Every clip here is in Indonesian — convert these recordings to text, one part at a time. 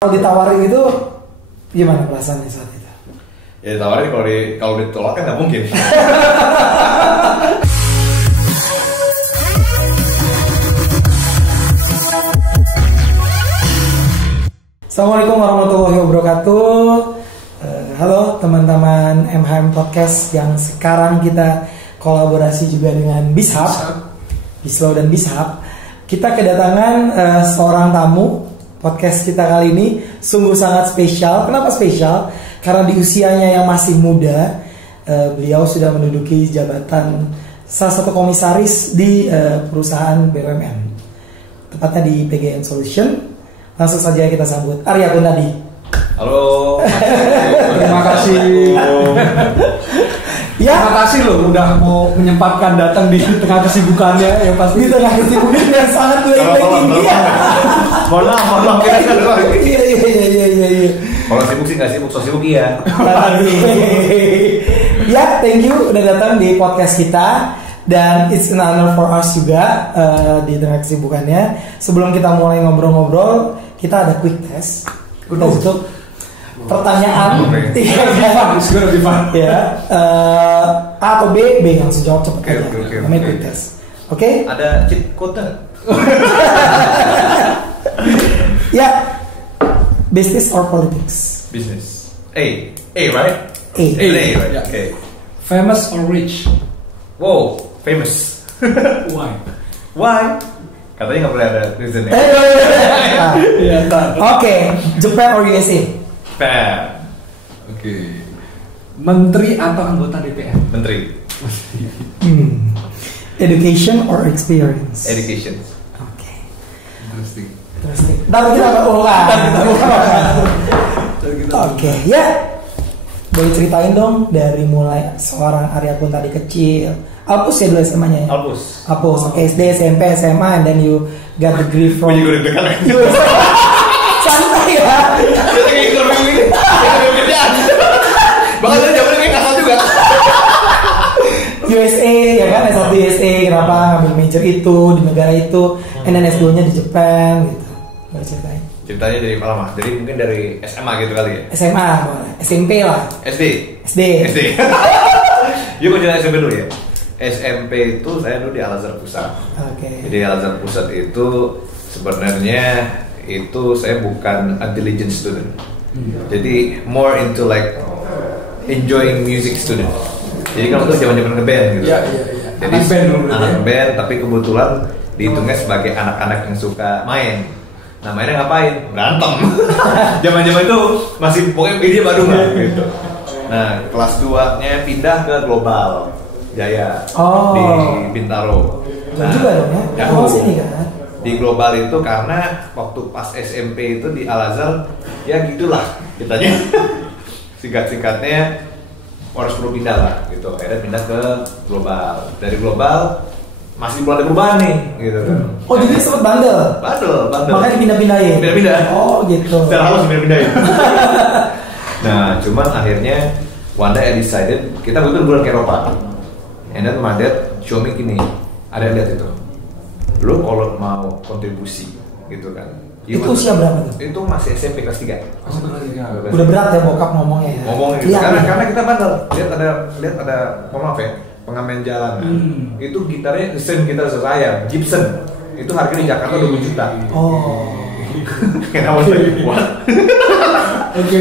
Kalau ditawarin itu gimana perasaannya saat itu? Ya ditawarin, kalau ditolak kan nggak mungkin. Assalamualaikum warahmatullahi wabarakatuh. Halo teman-teman MHM Podcast yang sekarang kita kolaborasi juga dengan Bishub, Bislow dan Bishub. Kita kedatangan seorang tamu. Podcast kita kali ini sungguh sangat spesial. Kenapa spesial? Karena di usianya yang masih muda, beliau sudah menduduki jabatan salah satu komisaris di perusahaan BUMN, tepatnya di PGN Solution. Langsung saja kita sambut Arya Gunadi. Halo. Terima kasih. Ya. Terima kasih loh udah mau menyempatkan datang di tengah kesibukannya yang pasti. Di tengah kesibukan yang sangat tinggi. Mohon maaf kita kan doang. Iya. Kalau sibuk sih nggak sibuk, so sibuk iya. Ya, thank you udah datang di podcast kita. Dan it's an honor for us juga di tengah kesibukannya. Sebelum kita mulai ngobrol-ngobrol, kita ada quick test. Quick test itu pertanyaan. Lebih fun. Ya, A atau B langsung jawab cepat aja. Namanya quick test. Oke? Ada cheat code. Ya, business or politics? Business. A right? A. Right? Ya. Okay. Famous or rich? Wow, famous. Why? Why? Katanya nggak boleh ada reason ya. Iya, Oke, Japan or USA? Bam. Oke. Menteri atau anggota DPR? Menteri. Education or experience? Education. Oke. Interesting. Terus ntar kita ulang. Oke, ya. Boleh ceritain dong dari mulai seorang Arya pun tadi kecil. Alpus ya dulu SMA-nya ya? Alpus. Oke, SD, SMP, SMA, and then you got the degree from... Gue juga deg-degan ya. Santai ya. Kita kayak interview ini. Interview kerjaan. Bahkan dari jawabannya kayak kasar juga. USA ya kan, S1 USA. Kenapa ngambil major itu di negara itu, and then S2-nya di Jepang gitu. Boleh ceritain. Ceritanya dari mana mas? Jadi mungkin dari SMA gitu kali ya? SMA boleh. SMP lah. SD. SD. Yuk gue cerita SMP dulu ya. SMP itu saya dulu di Al-Azhar Pusat. Oke. Jadi Al-Azhar Pusat itu sebenarnya itu saya bukan a diligent student. Jadi more into like enjoying music student. Jadi kalau tuh zaman-zaman ngeband gitu. Iya. Jadi anak band, tapi kebetulan dihitungnya sebagai anak-anak yang suka main. Nah mainnya ngapain? Berantem. Zaman-zaman itu masih pokoknya dia baru lah gitu. Nah kelas 2-nya pindah ke Global Jaya di Bintaro. Nah, juga dong ya. Jauh. Sini kan. Di Global itu karena waktu pas SMP itu di Al-Azhar ya gitulah kitanya. Singkat-singkatnya harus perlu pindah lah gitu. Akhirnya pindah ke Global. Dari Global masih belum ada perubahan nih gitu kan. Oh jadi sempat bandel. Makanya dipindah-pindahin. Pindah-pindah. Oh gitu. Secara halus pindah-pindahin. Nah, cuman akhirnya one day I decided kita betul bulan ke Eropa. And then my dad show me gini, ada lihat itu. Lu kalau mau kontribusi gitu kan. Itu usia berapa tuh? Itu masih SMP kelas 3. Udah berat ya bokap ngomongnya ya. Ngomongnya gitu. Karena kita bandel. Lihat ada mohon maaf ya, pengamen jalan. Itu gitarnya same gitar saya, Gibson. Itu harganya di Jakarta 20 juta. Oh. Kenapa sih? What? Oke.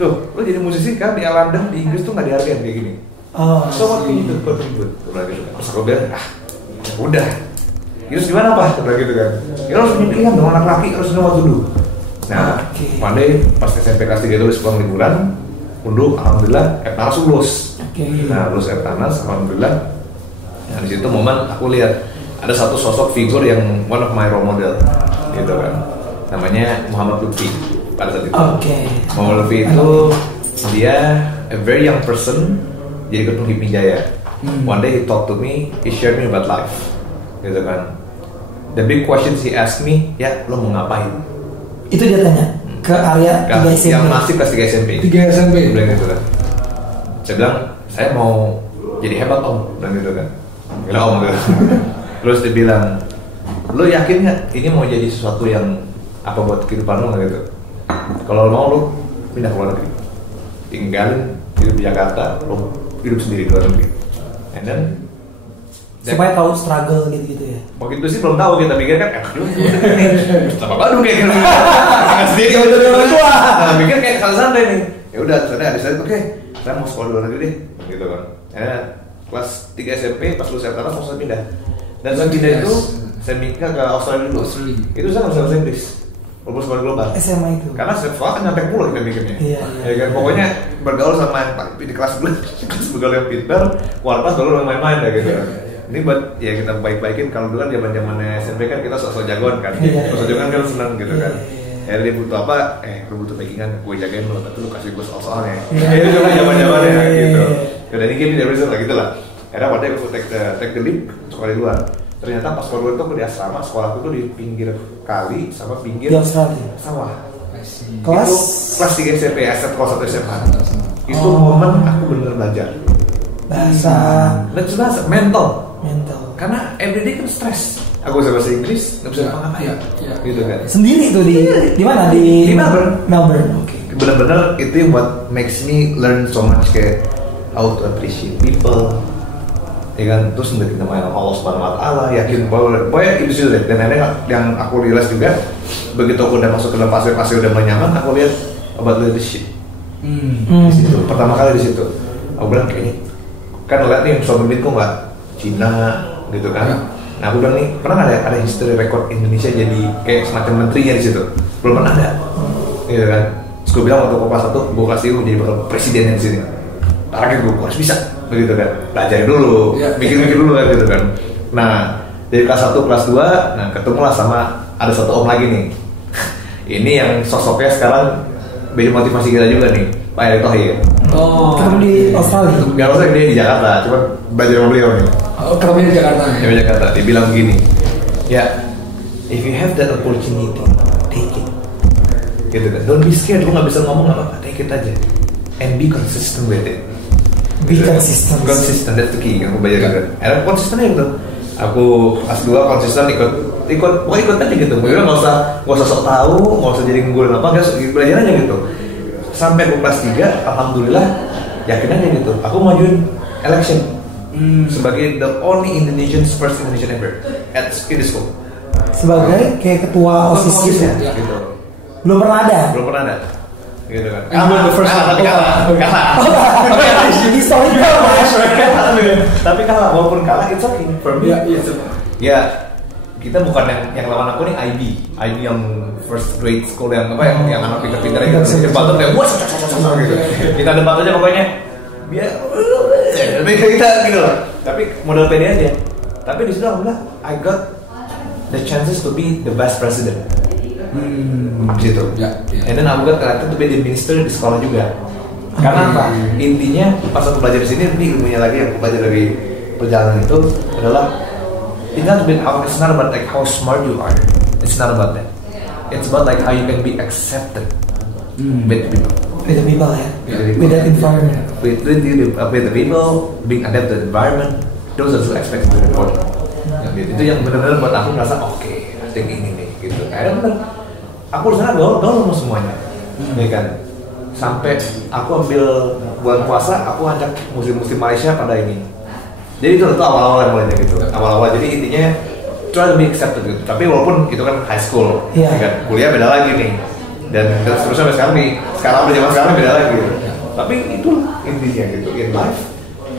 Tuh, lo jadi musisi kan di London, di Inggris tuh nggak dihargain kayak gini. Oh. So what can you do for tribute? Terus aku bilang, udah. Terus gimana pak? Udah gitu kan. Ya harus punya pilihan dong, anak laki harus know what to do. Nah, pandai pas SMP kelas 3 itu pulang liburan, unduh, alhamdulillah, Eptanas lulus. Nah, lulus Eptanas, alhamdulillah. Nah, di situ momen aku lihat ada satu sosok figur yang one of my role model, gitu kan. Namanya Muhammad Lutfi pada saat itu. Muhammad Lutfi itu dia a very young person, jadi ketua HIPMI Jaya. One day he talked to me, he shared me about life, gitu kan. The big questions he asked me, ya lo mau ngapain? Itu dia tanya ke Arya 3 SMP. Yang masih kelas 3 SMP. 3 SMP. Dia bilang gitu kan. Saya bilang, saya mau jadi hebat om, dan gitu kan. Gila om gitu. Terus dia bilang, lo yakin nggak ini mau jadi sesuatu yang apa buat kehidupan lo gitu. Kalau lo mau lo pindah ke luar negeri, tinggalin hidup di Jakarta, lo hidup sendiri di luar negeri, and then supaya tahu struggle gitu ya. Begitu sih belum tahu, kita pikir kan sama Bandung kayak gitu. Nggak sendiri orang tua. Nah, pikir kayak santai nih. Ya udah, saya desain oke, saya mau sekolah di luar negeri deh, gitu kan. Ya, kelas 3 SMP pas lulus SMA langsung pindah. Dan saya pindah itu saya mikir ke Australia dulu. Itu saya nggak bisa bahasa Inggris. Walaupun sekolah global. SMA itu. Karena sekolah kan nyampe pulau kita mikirnya. Iya. Ya kan, pokoknya bergaul sama yang di kelas dulu, kelas bergaul yang pintar, keluar pas bergaul yang main-main dah gitu. Ini buat ya kita baik-baikin. Kalau dulu kan zaman-zamannya SMP kan kita sok-sok jagoan kan, sok jagoan kan seneng gitu kan. Dia butuh apa? Gue butuh backingan, gue jagain lo, tapi lu kasih gue soal-soalnya. Itu cuma zaman-zamannya gitu. Udah ini game dari lah gitu lah. Akhirnya pada aku take the leap sekolah di luar. Ternyata pas sekolah luar tuh aku di asrama, sekolahku tuh di pinggir kali sama pinggir sawah. Kelas 3 SMP, kelas 1 SMA. Itu momen aku bener belajar bahasa mental. Karena everyday kan stres. Aku bisa bahasa Inggris, nggak bisa apa-apa gitu kan. Sendiri tuh di mana? Di Melbourne. Oke. Benar-benar itu yang buat makes me learn so much kayak how to appreciate people. Ya kan, terus mendekat sama Allah Subhanahu Wa Taala, yakin bahwa itu sih deh. Dan akhirnya yang aku realize juga begitu aku udah masuk ke dalam fase udah nyaman, aku lihat about leadership. Di situ pertama kali di situ, aku bilang kayaknya kan lihat nih pemimpinku nggak Cina gitu kan. Nah aku bilang nih pernah nggak ada history record Indonesia jadi kayak semacam menterinya di situ? Belum pernah ada, gitu kan. Terus gue bilang waktu kelas 1 gue kasih jadi bakal presidennya di sini. Target gue harus bisa, begitu kan. Belajarin dulu, mikir-mikir dulu kan gitu kan. Nah dari kelas 1 kelas 2, nah ketemulah sama ada satu om lagi nih. Ini yang sosoknya sekarang beda motivasi kita juga nih, Pak Erick Thohir. Ketemu di Australia. Gak usah dia di Jakarta, cuma belajar sama beliau nih. ketemu di Jakarta. Ya di Jakarta, dia bilang begini, ya, if you have that opportunity, take it. Gitu kan, don't be scared, lu nggak bisa ngomong apa-apa, take it aja, and be consistent with it. Be consistent. Consistent, that's the key yang aku belajar kan. Aku konsisten aja gitu. Aku kelas 2 konsisten ikut aja gitu. Mungkin nggak usah sok tahu, nggak usah jadi ngulur apa, nggak belajar aja gitu. Sampai aku kelas 3, alhamdulillah yakin aja gitu. Aku majuin election sebagai the only first Indonesian ever at speed school. Sebagai kayak ketua OSIS gitu. Gitu. Belum pernah ada. Gitu kan. Kalah. Historical mas. Tapi kalah, walaupun kalah it's okay for me. Ya, kita bukan yang lawan aku nih IB yang first grade school yang apa yang anak pintar-pintar gitu. Debat tuh kayak wah gitu. Kita debat aja pokoknya. Biar kita gitu loh. Tapi modal pede aja. Tapi di situ alhamdulillah I got the chances to be the best president. Gitu. And then aku got to be the minister di sekolah juga. Karena apa? Intinya pas aku belajar di sini, ini ilmunya lagi yang aku belajar dari perjalanan itu adalah it's not about like how smart you are. It's not about that. It's about like how you can be accepted with people. With the people ya. With the environment. With the people, being adapt to the environment. Those are the aspects of the important. Itu yang benar-benar buat aku ngerasa oke, I think ini nih gitu. Akhirnya bener. Aku di sana gaul sama semuanya, ya kan. Sampai aku ambil bulan puasa, aku ajak muslim Malaysia pada ini. Jadi itu awal-awal yang mulainya gitu. Awal-awal jadi intinya try to be accepted gitu. Tapi walaupun itu kan high school, ya kan. Kuliah beda lagi nih. Dan terus sampai sekarang nih, sekarang beda lagi gitu. Tapi itu intinya gitu. In life,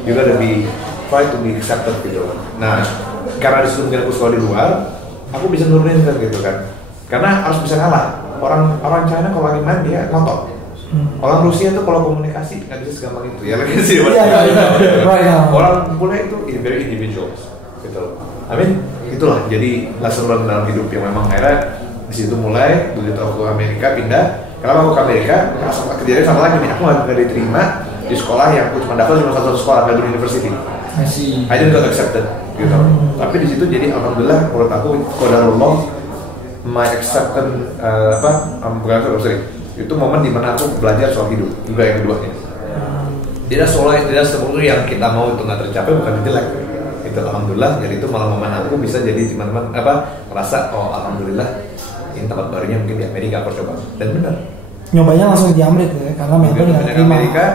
you gotta be try to be accepted gitu. Nah, karena disitu mungkin aku sekolah di luar, aku bisa nurunin kan gitu kan. Karena harus bisa ngalah. Orang China kalau lagi main dia ngotot. Orang Rusia tuh kalau komunikasi nggak bisa segampang itu ya lagi sih. Orang bule itu very individual gitu. Itulah jadi lesson learned dalam hidup yang memang akhirnya di situ mulai begitu aku ke Amerika pindah. Kenapa aku ke Amerika? Karena kejadian sama lagi nih, aku nggak diterima di sekolah yang aku cuma daftar cuma satu sekolah, Melbourne University. I didn't got accepted gitu. Tapi di situ jadi alhamdulillah menurut aku qadarullah my acceptance itu momen dimana aku belajar soal hidup juga yang keduanya. Tidak seluruh yang kita mau itu nggak tercapai bukan jelek. Itu alhamdulillah jadi itu malah momen aku bisa jadi teman-teman merasa oh alhamdulillah in tempat barunya mungkin di Amerika aku coba. Dan benar. Nyobanya langsung di Amerika ya, karena Melbourne nggak di terima. Amerika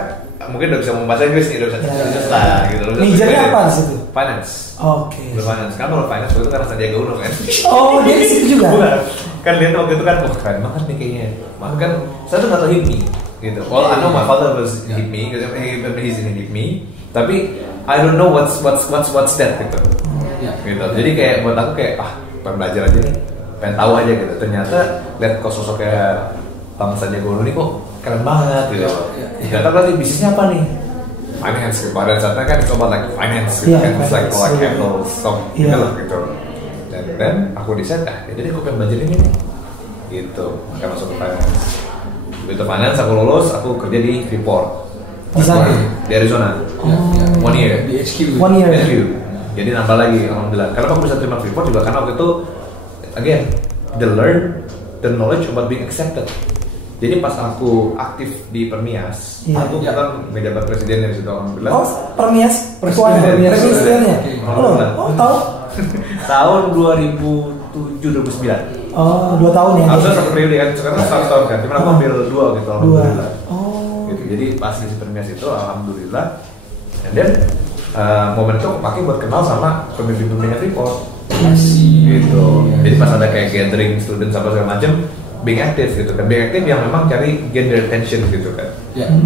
mungkin udah bisa bahasa Inggris nih, udah bisa lah gitu. Majornya apa di situ? Finance. Oke. Finance. Kan kalau finance itu kan Sandiaga Uno kan. Oh, dia di situ juga. Bukan. Kan dia waktu itu kan, wah keren banget nih kayaknya. Maka kan saya tuh nggak tahu HIPMI gitu. Well, I know my father was HIPMI, because he's in HIPMI. Tapi I don't know what's that gitu. Gitu. Jadi kayak buat aku kayak pengen belajar aja nih, pengen tahu aja gitu. Ternyata lihat kok sosok kayak Bang Sandiaga Uno ini kok keren banget gitu. Ternyata berarti bisnisnya apa nih? Finance. Pada saatnya kan coba like finance gitu kan, it's like capital stock gitu lah gitu. Dan aku decide jadi aku pengen belajar ini nih. Gitu. Makanya masuk ke finance. Begitu finance aku lulus, aku kerja di Freeport. Di Arizona. 1 year. Di HQ. 1 year. HQ. Jadi nambah lagi, alhamdulillah. Karena aku bisa terima Freeport juga karena waktu itu, again, the knowledge about being accepted. Jadi pas aku aktif di Permias, aku kan menjabat presiden dari situ, alhamdulillah. Oh, Permias, presidennya. Oh, tahu? Tahun 2007-2009. Oh, 2 tahun ya. Harusnya 1 periode kan, sekarang 1 tahun kan. Cuma aku ambil 2 gitu, alhamdulillah. Oh. Gitu. Jadi pas di Permias itu, alhamdulillah. And then momen itu aku pakai buat kenal sama pemimpin-pemimpinnya Freeport. Gitu. Jadi pas ada kayak gathering student apa segala macam, being active gitu kan. Being active yang memang cari gain their attention gitu kan.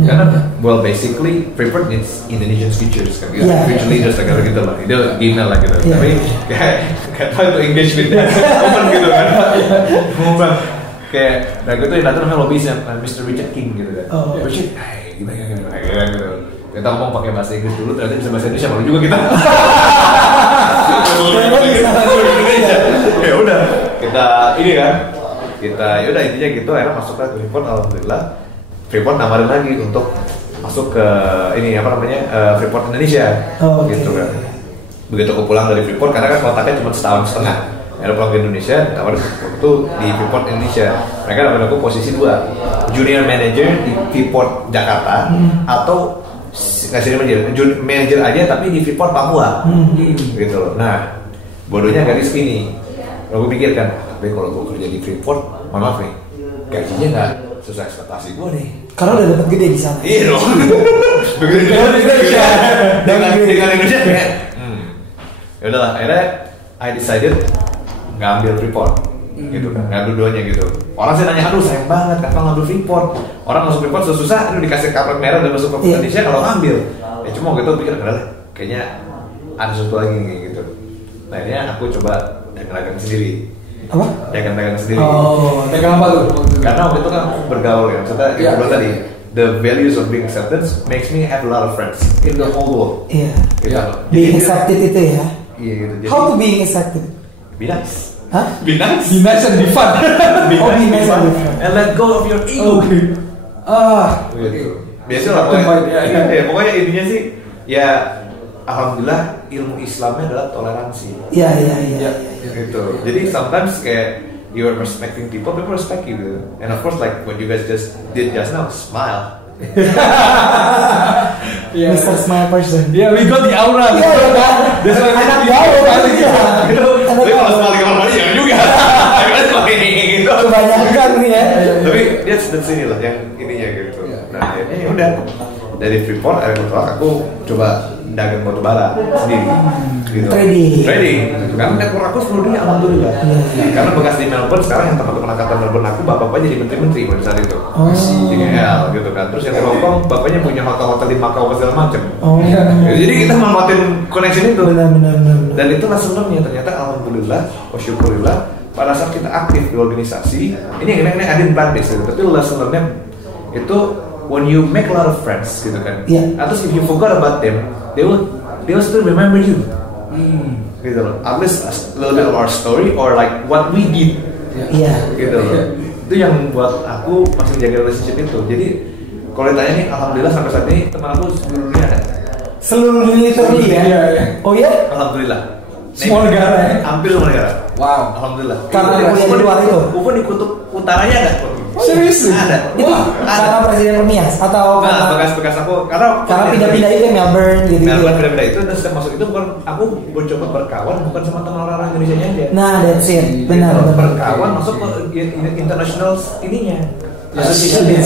Karena well basically Freeport needs Indonesian speakers kan. Future leaders segala gitu lah. Itu gimana lah gitu. Tapi kayak tahu to engage with that moment gitu kan. Ngomong kayak nah gitu yang datang namanya lobbyisnya Mr. Richard King gitu kan. Richard, gimana gitu. Kita ngomong pakai bahasa Inggris dulu, ternyata bisa bahasa Indonesia baru juga kita. Ya udah, kita ini kan, ya udah intinya gitu, akhirnya masuk ke Freeport, alhamdulillah. Freeport nawarin lagi untuk masuk ke ini apa namanya Freeport Indonesia, gitu kan. Begitu aku pulang dari Freeport, karena kan kontraknya cuma setahun setengah. Akhirnya pulang ke Indonesia, tawarin waktu di Freeport Indonesia. Mereka nawarin aku posisi 2, junior manager di Freeport Jakarta atau nggak sih manager aja tapi di Freeport Papua, gitu loh. Nah, bodohnya gadis ini, aku pikir kan, tapi kalau gue kerja di Freeport, maaf nih, gajinya nggak sesuai ekspektasi gue nih. Karena udah dapat gede di sana. Iya dong. Begitu Indonesia, dengan Indonesia kayak, ya udahlah. Akhirnya I decided nggak ambil Freeport. Gitu kan, nggak dua-duanya gitu. Orang sih nanya, aduh sayang banget kenapa ngambil Freeport. Orang masuk Freeport susah, aduh dikasih karpet merah udah masuk ke Indonesia kalau ngambil. Ya cuma gitu pikir kayaknya ada sesuatu lagi kayak gitu. Nah ini aku coba dagang sendiri. Apa? Dagang sendiri. Oh, dagang apa tuh? Karena waktu itu kan bergaul ya. Maksudnya yang tadi, the values of being accepted makes me have a lot of friends in the whole world. Iya. Gitu. Being accepted itu ya. Iya gitu. Jadi, how to being accepted? Be nice. Hah? Be nice. Be nice and be fun. Be nice and be fun. And let go of your ego. Gitu. Biasalah pokoknya. Ya, pokoknya intinya sih ya alhamdulillah ilmu Islamnya adalah toleransi. Iya. Gitu. Jadi sometimes kayak you are respecting people respect you gitu. And of course like what you guys just did just now, smile. Mr. Smile person. Yeah, we got the aura. That's why anak gaul kali ya. Tapi kalau smile di kamar mandi jangan juga. Kebanyakan nih ya. Tapi that's ini lah yang ininya gitu. Nah ya udah dari Freeport aku coba dagang batu bara sendiri gitu. Trading gitu. Karena network aku seluruh dunia alhamdulillah. Karena bekas di Melbourne sekarang yang teman-teman angkatan Melbourne aku bapaknya jadi menteri pada saat itu di KL gitu kan. Terus yang di Hongkong bapaknya punya hotel di Macau segala macam. Jadi kita manfaatin connection itu. Benar. Dan itu sebenarnya ternyata alhamdulillah syukurillah pada saat kita aktif di organisasi ini I didn't plan this gitu. Tapi sebenarnya itu when you make a lot of friends gitu kan. Atau if you forgot about them, they will still remember you. Gitu loh. At least a little bit of our story or like what we did. Gitu loh. Itu yang buat aku masih menjaga relationship itu. Jadi kalau ditanya nih, alhamdulillah sampai saat ini teman aku seluruh dunia ada. Seluruh dunia itu ya? Oh ya? Alhamdulillah. Semua negara ya? Hampir semua negara. Wow. Alhamdulillah. Karena kuliah di luar itu? Bukan di kutub utaranya ada. Serius? Ada. Itu karena presiden Permias atau Nah, bekas aku karena pindah-pindah itu ya Melbourne gitu. Melbourne pindah-pindah itu, dan setiap masuk itu bukan aku mencoba berkawan bukan sama teman orang Indonesia aja. Nah, that's it. Benar. Berkawan masuk ke international ininya. Association ya.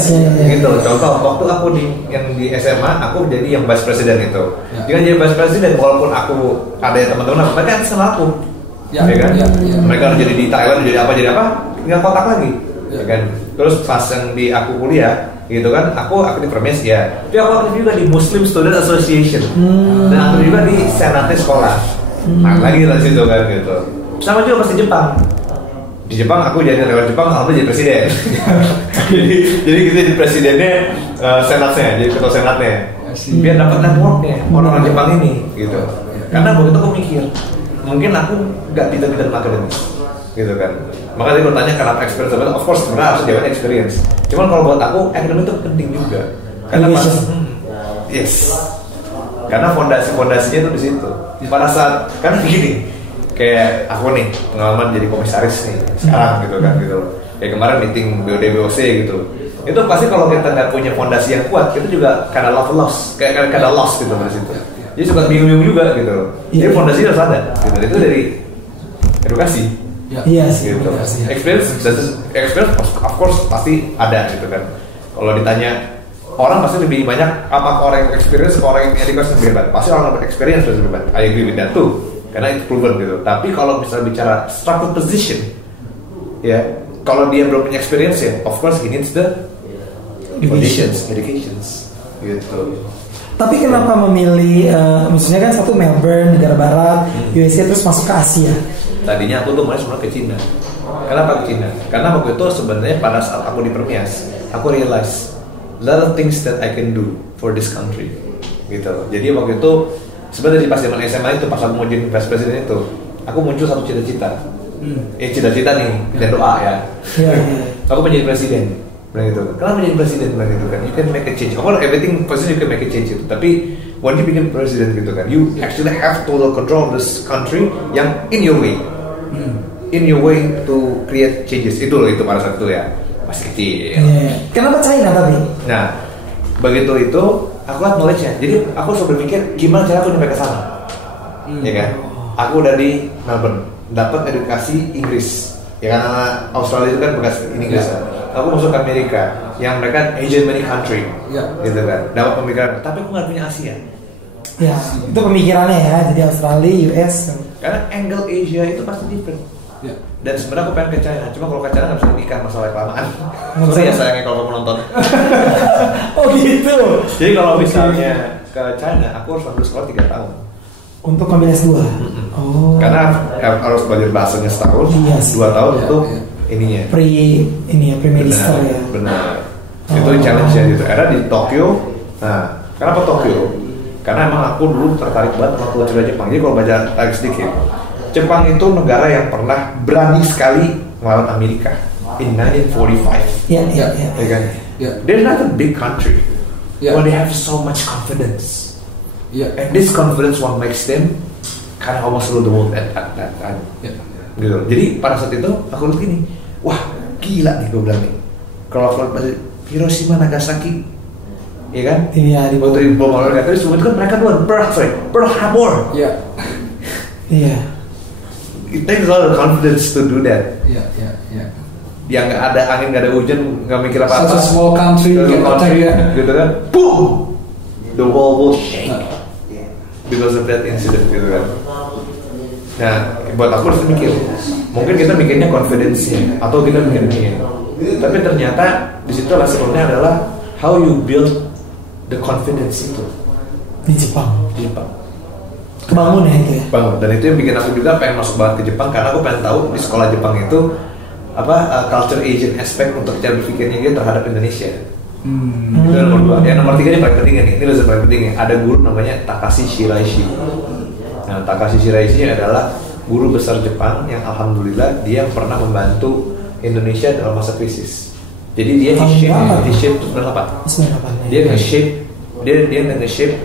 Gitu. Contoh waktu aku yang di SMA aku jadi yang vice president itu. Dengan jadi vice president walaupun aku ada teman-teman mereka sama aku. Ya kan? Mereka jadi di Thailand jadi apa tinggal kontak lagi. Ya kan? Terus pas yang di aku kuliah gitu kan, aku aktif Permes ya. Tapi aku aktif juga di Muslim Student Association. Dan aktif juga di senatnya sekolah. Lagi dari situ kan gitu. Sama juga pas di Jepang. Di Jepang aku jadi lewat Jepang aku jadi presiden. jadi kita jadi presidennya senatnya, jadi ketua senatnya. Biar dapat networknya orang-orang Jepang ini gitu. Karena begitu aku mikir, mungkin aku nggak pintar-pintar akademis gitu kan. Makanya dia bertanya kenapa experience, of course sebenarnya harus jawabnya experience. Cuman kalau buat aku akademik itu penting juga. Karena pas karena fondasinya itu di situ. Pada saat kan begini, kayak aku nih pengalaman jadi komisaris nih sekarang gitu kan gitu. Kayak kemarin meeting BOD BOC gitu. Itu pasti kalau kita nggak punya fondasi yang kuat, kita juga karena loss gitu dari situ. Jadi suka bingung juga gitu. Jadi fondasinya harus ada. Gitu. Itu dari edukasi. Iya sih. Gitu. Experience of course pasti ada gitu kan. Kalau ditanya orang pasti lebih banyak apa orang yang experience atau orang yang edukasi lebih hebat. Pasti orang yang experience lebih hebat. I agree with that too. Karena itu proven gitu. Tapi kalau misalnya bicara structured position, ya kalau dia belum punya experience ya, of course he needs the educations gitu. Tapi kenapa memilih, maksudnya kan satu Melbourne, negara barat, USA terus masuk ke Asia? Tadinya aku tuh mulai sebenarnya ke Cina. Kenapa ke Cina? Karena waktu itu sebenarnya pada saat aku di Permias, aku realize a lot of things that I can do for this country, gitu. Jadi waktu itu sebenarnya pas zaman SMA itu pas aku mau jadi vice president itu, aku muncul satu cita-cita. Cita-cita nih dan doa ya. Aku menjadi presiden, bilang gitu. Kenapa menjadi presiden bilang gitu kan? You can make a change. Of course, everything pasti you can make a change itu. Tapi when you become president gitu kan, you actually have total control of this country yang in your way. In your way to create changes. Itu loh, itu pada saat itu ya masih kecil. Kenapa China tapi? Nah, begitu itu aku lihat knowledge-nya. Jadi aku selalu berpikir gimana cara aku nyampe ke sana. Ya kan? Aku udah di Melbourne, dapat edukasi Inggris. Ya karena Australia itu kan bekas Inggris. Aku masuk ke Amerika, yang mereka hegemony country. Gitu kan. Dapat pemikiran, tapi aku nggak punya Asia. Ya, itu pemikirannya ya. Jadi Australia, US. Karena angle Asia itu pasti different. Dan sebenarnya aku pengen ke China, cuma kalau ke China nggak bisa nikah masalah kelamaan. Sorry ya sayangnya kalau kamu nonton. Oh gitu. Jadi kalau misalnya ke China, aku harus ambil sekolah 3 tahun. Untuk ambil S2. Oh. Karena harus belajar bahasanya setahun, 2 tahun untuk ininya. Pre-minister ya. Benar. Itu challenge ya gitu. Era di Tokyo. Nah, kenapa Tokyo? Karena emang aku dulu tertarik banget sama kultur Jepang. Jadi kalau baca tarik sedikit, Jepang itu negara yang pernah berani sekali melawan Amerika in 1945. Iya. Kan? They're not a big country, but they have so much confidence. And this confidence what makes them kind of almost rule the world at that time. Gitu. Jadi pada saat itu aku lihat gini, wah gila nih gue bilang nih. Kalau Hiroshima, Nagasaki, ya kan? Iya, di waktu bom Amerika itu semua itu kan mereka duluan Pearl Harbor. Iya. It takes a lot of confidence to do that. Yang nggak ada angin, nggak ada hujan, nggak mikir apa-apa. Such a small country, gitu kan? Boom, the wall will shake because of that incident, gitu kan? Nah, buat aku harus mikir, mungkin kita mikirnya confidence-nya, atau kita mikirnya, tapi ternyata di situ sebenarnya adalah how you build the confidence itu di Jepang. Kebangun ya itu ya. Bangun. Dan itu yang bikin aku juga pengen masuk banget ke Jepang karena aku pengen tahu di sekolah Jepang itu culture Asian aspect untuk cara berpikirnya dia terhadap Indonesia. Itu nomor 2. Yang nomor 3 ini paling penting nih. Ini lesson paling penting nih. Ada guru namanya Takashi Shiraishi. Nah, Takashi Shiraishi adalah guru besar Jepang yang alhamdulillah dia pernah membantu Indonesia dalam masa krisis. Jadi dia nge-shape 98. Dia nge-shape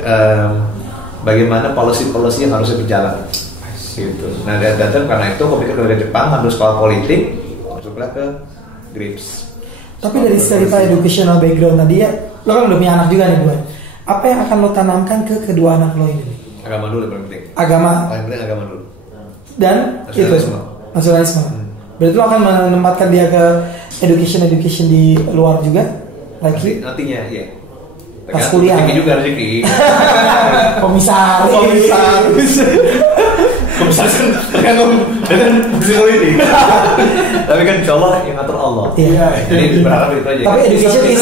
bagaimana policy yang harusnya berjalan. Gitu. Nah, dan karena itu aku pikir ke Jepang, ambil sekolah politik, masuklah ke GRIPS. Tapi dari cerita educational background tadi ya, lo kan udah punya anak juga nih gue. Apa yang akan lo tanamkan ke kedua anak lo ini? Agama dulu yang paling penting. Paling penting agama dulu. Dan nasionalisme. Berarti lo akan menempatkan dia ke education di luar juga? Nantinya, iya. Pas kuliah. Rezeki juga rezeki. Komisaris kan bisa politik. Tapi kan insya Allah yang ngatur Allah. Iya. Jadi berharap itu aja. Tapi education is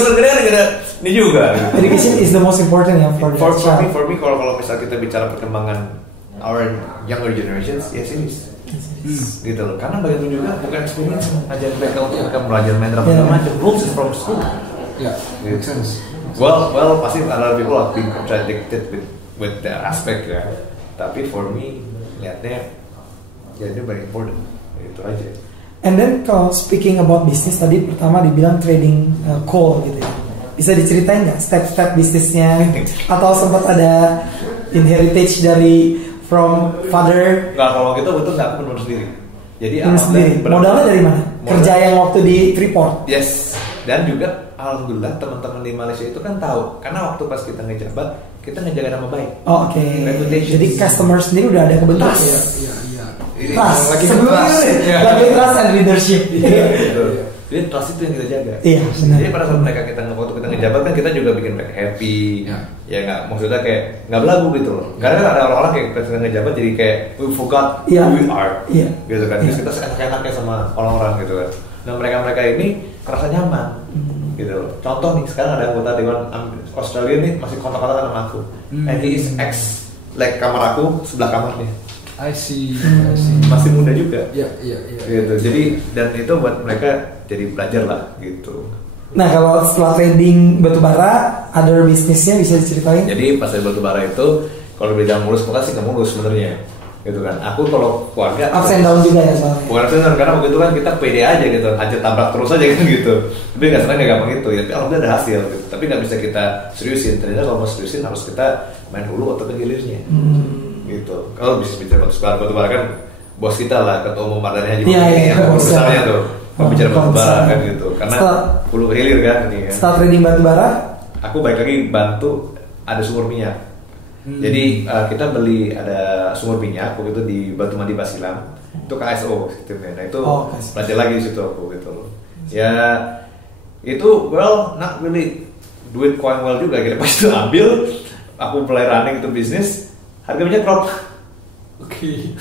ini juga. Education is the most important ya for me kalau misal kita bicara perkembangan our younger generations, yes it is. Gitu loh. Karena begitu juga bukan experience ngajar mereka untuk mereka belajar main drum macam rules is from school. Yeah, makes sense. Well, pasti other people have been contradicted with the aspect ya. Tapi for me, lihatnya ya ini very important. Itu aja. And then kalau speaking about business tadi pertama dibilang trading coal gitu ya. Bisa diceritain nggak step-step bisnisnya atau sempat ada inheritage dari from father? Nggak, kalau gitu betul nggak, aku benar sendiri. Jadi sendiri. Modalnya dari mana? Kerja yang waktu di Freeport. Yes. Dan juga alhamdulillah teman-teman di Malaysia itu kan tahu karena waktu pas kita ngejabat kita ngejaga nama baik. Oh, oke. Jadi customer sendiri udah ada kebentuk. Iya. Trust. Lagi trust and leadership. Jadi trust itu yang kita jaga. Iya, benar. Jadi pada saat mereka waktu kita ngejabat kan kita juga bikin mereka happy. Ya nggak, maksudnya kayak nggak belagu gitu loh. Karena ada orang-orang kayak kita ngejabat jadi kayak we forgot who we are. Gitu kan. Terus kita seenak-enaknya sama orang-orang gitu kan. Nah mereka ini kerasa nyaman. Gitu loh. Contoh nih sekarang ada anggota dewan Australia nih masih kontak-kontakan sama aku. And he is like kamar aku sebelah kamarnya. I see. Masih muda juga. Iya. Gitu. Jadi dan itu buat mereka jadi belajar lah gitu. Nah kalau setelah trading batubara, other bisnisnya bisa diceritain? Jadi pas dari batubara itu kalau bilang mulus bukan sih nggak mulus sebenarnya. Gitu kan. Aku kalau keluarga ups and down juga ya soalnya. Bukan ups and down karena begitu kan kita pede aja gitu, aja tabrak terus aja kan gitu. Tapi nggak senang nggak gampang itu. Ya, tapi alhamdulillah ada hasil. Gitu. Tapi nggak bisa kita seriusin. Ternyata kalau mau seriusin harus kita main hulu atau ke hilirnya. Gitu. Kalau bisnis bicara batubara kan bos kita lah, ketua umum Mardani juga yang besarnya tuh pembicara batubara kan gitu. Karena hulu ke hilir kan ini kan. Setelah trading batubara, aku balik lagi bantu ada sumur minyak. Jadi kita beli ada sumur minyak waktu itu di Batu Mandi Basilam itu KSO sistemnya. Nah itu belajar lagi di situ aku gitu loh. Ya itu not really duit coin well juga gitu. Pas itu ambil aku mulai running itu bisnis, harga minyak drop. Oke.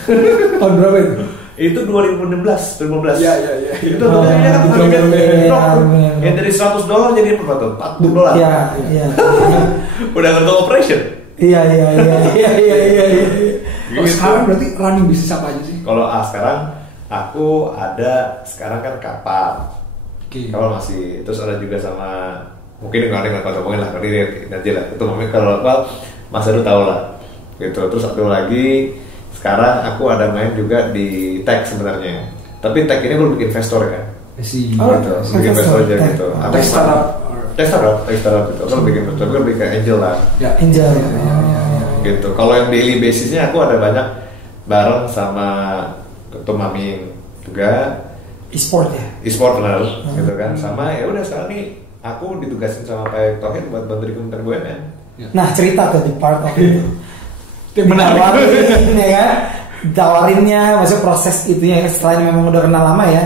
Tahun berapa itu? Itu 2016, 2015. Iya. Itu harganya kan drop. Yang dari $100 jadi berapa tuh? $40. Iya. Udah ngerti operation. Iya. Sekarang berarti running bisnis apa aja sih? Kalau sekarang aku ada sekarang kan kapal. Kapal masih, terus ada juga sama mungkin nggak ngomongin lah, nanti lah. Itu mungkin kalau apa masa dulu tahu lah. Gitu. Terus satu lagi sekarang aku ada main juga di tech sebenarnya. Tapi tech ini gue bikin investor kan. Gitu. Bikin investor aja gitu. Tech startup. Tech startup gitu. Kalau bikin investor gue bikin angel lah. Ya. Angel. Gitu. Kalau yang daily basisnya aku ada banyak bareng sama Ketua Maming juga. E-sport ya. E-sport benar, gitu kan. Sama ya udah sekarang nih aku ditugasin sama Pak Tohin buat bantu di Kementerian BUMN. Nah cerita tuh di part of itu. Menawarin ya kan, tawarinnya, maksudnya proses itunya selain memang udah kenal lama ya,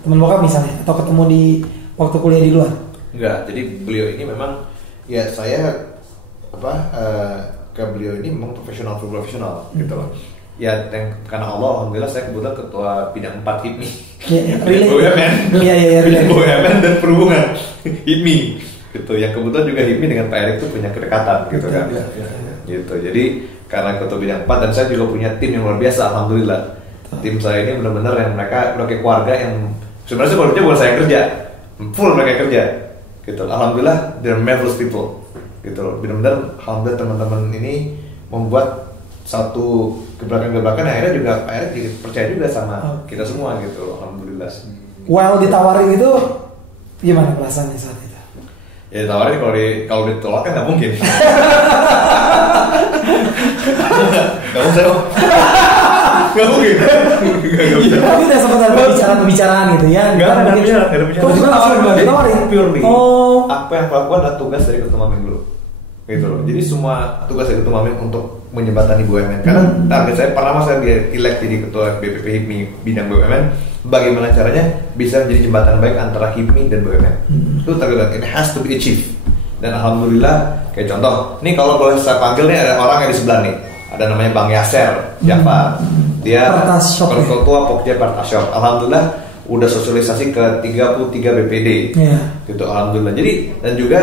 teman bokap misalnya, atau ketemu di waktu kuliah di luar? Enggak, jadi beliau ini memang ya saya ke beliau ini memang profesional gitu loh. Ya karena Allah alhamdulillah saya kebetulan ketua bidang 4 HIPMI. BUMN. Iya, BUMN dan perhubungan HIPMI. Gitu. Yang kebetulan juga HIPMI dengan Pak Erik itu punya kedekatan gitu kan. Gitu. Jadi karena ketua bidang 4 dan saya juga punya tim yang luar biasa alhamdulillah. Tim saya ini benar-benar yang mereka udah kayak keluarga yang sebenarnya kalau bukan saya yang kerja, full mereka yang kerja. Gitu. Alhamdulillah they're marvelous people. Gitu loh. Benar-benar alhamdulillah teman-teman ini membuat satu gebrakan-gebrakan yang akhirnya juga Pak Erik jadi percaya juga sama kita semua gitu loh. Alhamdulillah. Well ditawarin itu gimana perasaannya saat itu? Ya ditawarin kalau ditolak kan nggak mungkin. Nggak mungkin. Gak mungkin. Tapi udah sempat ada pembicaraan gitu ya. Gak ada pembicaraan. Ditawarin. Purely. Oh. Apa yang aku lakukan adalah tugas dari ketua Maming dulu. Gitu loh. Jadi semua tugas dari ketua Maming untuk menjembatani BUMN. Karena target saya pertama saya elect jadi ketua BPP HIPMI bidang BUMN. Bagaimana caranya bisa menjadi jembatan baik antara HIPMI dan BUMN. Itu target. It has to be achieved. Dan alhamdulillah, kayak contoh, nih kalau boleh saya panggil nih ada orang yang di sebelah nih, ada namanya Bang Yaser, siapa? Dia ketua Pokja Partashop. Alhamdulillah udah sosialisasi ke 33 BPD, gitu. Alhamdulillah. Jadi dan juga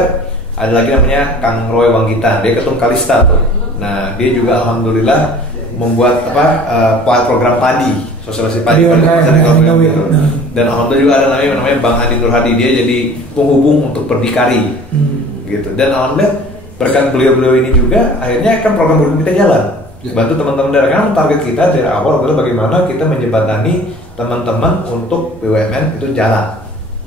ada lagi namanya Kang Roy Wanggitan, dia ketum Kalista tuh. Nah dia juga alhamdulillah membuat program padi, sosialisasi padi gitu. Dan alhamdulillah juga ada namanya Bang Adi Nur Hadi, dia jadi penghubung untuk berdikari. Gitu. Dan alhamdulillah berkat beliau-beliau ini juga akhirnya kan program kita jalan, bantu teman-teman daerah. Karena target kita dari awal adalah bagaimana kita menjembatani teman-teman untuk BUMN itu jalan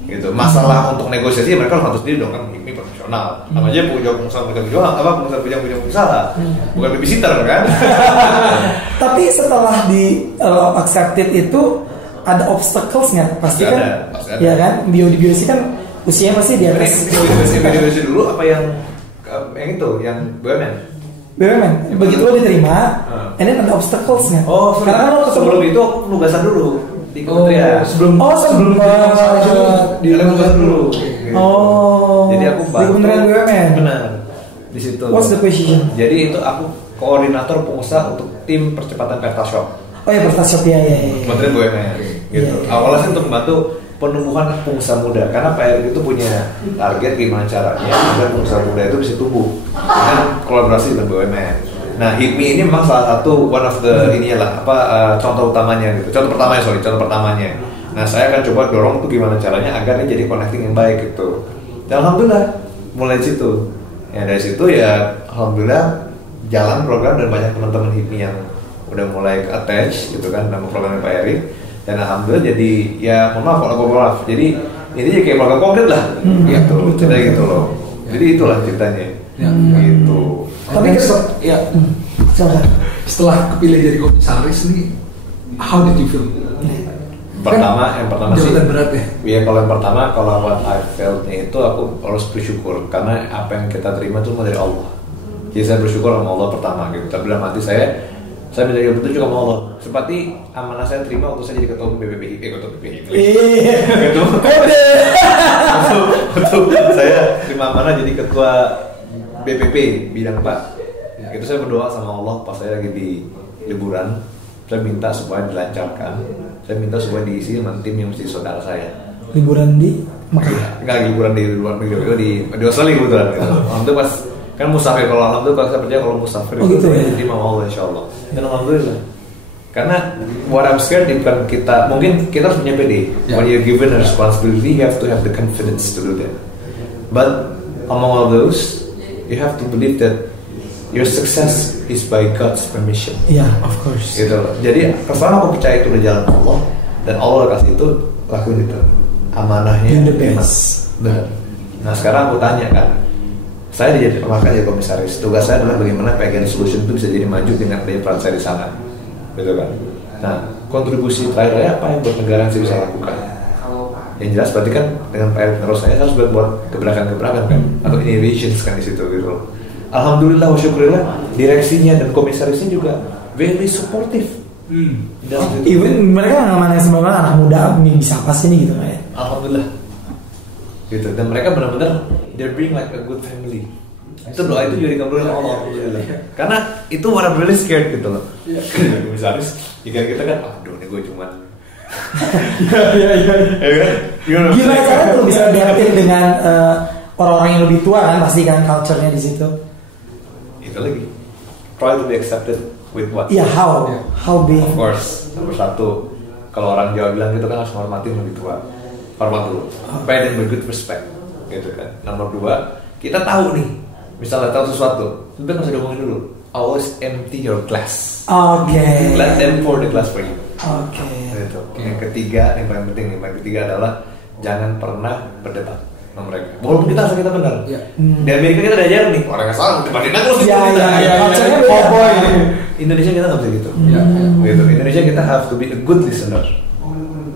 gitu. Masalah untuk negosiasi mereka harus sendiri dong, kan ini profesional namanya pengusaha pengusaha bukan babysitter kan. Tapi setelah di accepted itu ada obstacles nggak? Pasti kan ya kan, biodiversity kan usianya pasti di atas. Biodiversity dulu apa yang itu yang BUMN. Begitu lo diterima, ini ada obstacles nggak? Oh, karena lo sebelum itu penugasan dulu di kementerian. Sebelum di kementerian dulu. Oh. Jadi aku di kementerian BUMN. Benar. Di situ. What's the position? Jadi itu aku koordinator pengusaha untuk tim percepatan Pertashop. Oh ya, Pertashop ya. Kementerian BUMN. Gitu. Awalnya sih untuk membantu penumbuhan pengusaha muda, karena Pak Erick itu punya target gimana caranya agar pengusaha muda itu bisa tumbuh dengan kolaborasi dengan BUMN. Nah, HIPMI ini memang salah satu one of the contoh utamanya gitu. Contoh pertamanya. Nah, saya akan coba dorong tuh gimana caranya agar ini jadi connecting yang baik gitu. Dan alhamdulillah mulai dari situ. Ya dari situ ya alhamdulillah jalan program dan banyak teman-teman HIPMI yang udah mulai attach gitu kan nama programnya Pak Erick. Dan alhamdulillah jadi ya maaf. Jadi ini jadi kayak program konkret lah, gitu. Cerita gitu loh. Jadi itulah ceritanya. Gitu. Tapi setelah kepilih jadi komisaris nih, how did you feel? Yang pertama sih. Berat ya. Ya kalau yang pertama kalau what I felt-nya itu aku harus bersyukur karena apa yang kita terima itu dari Allah. Jadi saya bersyukur sama Allah pertama gitu. Tapi dalam hati saya minta petunjuk sama Allah. Seperti amanah saya terima waktu saya jadi ketua BPP. Saya terima amanah jadi ketua BPP bidang Pak. Itu saya berdoa sama Allah pas saya lagi di liburan. Saya minta supaya dilancarkan. Saya minta supaya diisi dengan tim yang mesti saudara saya. Liburan di Mekah? Enggak, liburan di luar negeri, di Australia kebetulan. Alhamdulillah pas kan musafir, kalau alhamdulillah kalau saya percaya kalau musafir itu diterima Allah insyaallah. Dan alhamdulillah. Karena what I'm scared bukan kita, mungkin kita harus punya PD. When you're given a responsibility, you have to have the confidence to do that. But among all those, you have to believe that your success is by God's permission. Yeah, of course. Gitu loh. Jadi kesan aku percaya itu udah jalan Allah dan Allah kasih itu, lakuin itu. Amanahnya memang. Benar. Nah sekarang aku tanya kan, saya makanya komisaris. Tugas saya adalah bagaimana Pagan Solution itu bisa jadi maju dengan adanya peran saya di sana, gitu kan. Nah kontribusi terakhir saya apa yang buat negara yang saya bisa lakukan? Yang jelas berarti kan dengan Pak Erick terus saya harus buat gebrakan-gebrakan kan, atau innovations kan di situ gitu loh. Alhamdulillah, syukurillah, direksinya dan komisarisnya juga very supportive. Even mereka nggak mana sembarangan anak muda ini bisa apa sih nih gitu kan ya. Alhamdulillah. Gitu, dan mereka benar-benar they're being like a good family. Itu doa itu juga dikabulkan Allah, alhamdulillah. Karena itu orang really scared gitu loh. Komisaris, jika kita kan, aduh nih gue cuman. Gimana cara tuh bisa adaptin dengan orang-orang yang lebih tua kan, pasti kan culture-nya di situ. Itu lagi, try to be accepted with what? Iya, how being. Of course, nomor satu, kalau orang Jawa bilang gitu kan harus menghormati yang lebih tua. Hormat dulu, pay them with good respect, gitu kan. Nomor dua, kita tahu nih, misalnya tahu sesuatu, kita nggak usah diomongin dulu. Always empty your glass. Okay. Let them pour the glass for you. Okay. Gitu. Yang ketiga, yang paling penting, adalah jangan pernah berdebat sama mereka. Walaupun kita benar. Di Amerika kita udah ajar nih, orang yang salah debatin terus. Iya. Culture-nya beda. Indonesia kita nggak bisa gitu. Ya, ya. Gitu. Indonesia kita have to be a good listener.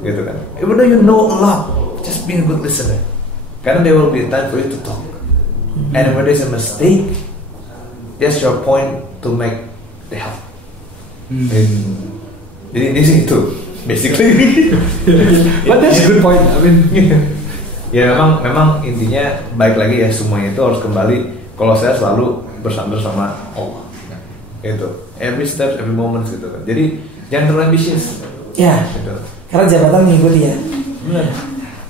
Gitu kan. Even though you know a lot, just be a good listener. Karena there will be a time for you to talk. And when there's a mistake, that's your point to make the help. Jadi ini sih itu, basically. But that's a good point. I mean, ya memang intinya baik lagi ya, semuanya itu harus kembali. Kalau saya selalu bersandar sama Allah. Itu every step, every moment gitu kan. Jadi jangan terlalu ambitious. Ya. Gitu. Karena jabatan mengikuti ya. Benar.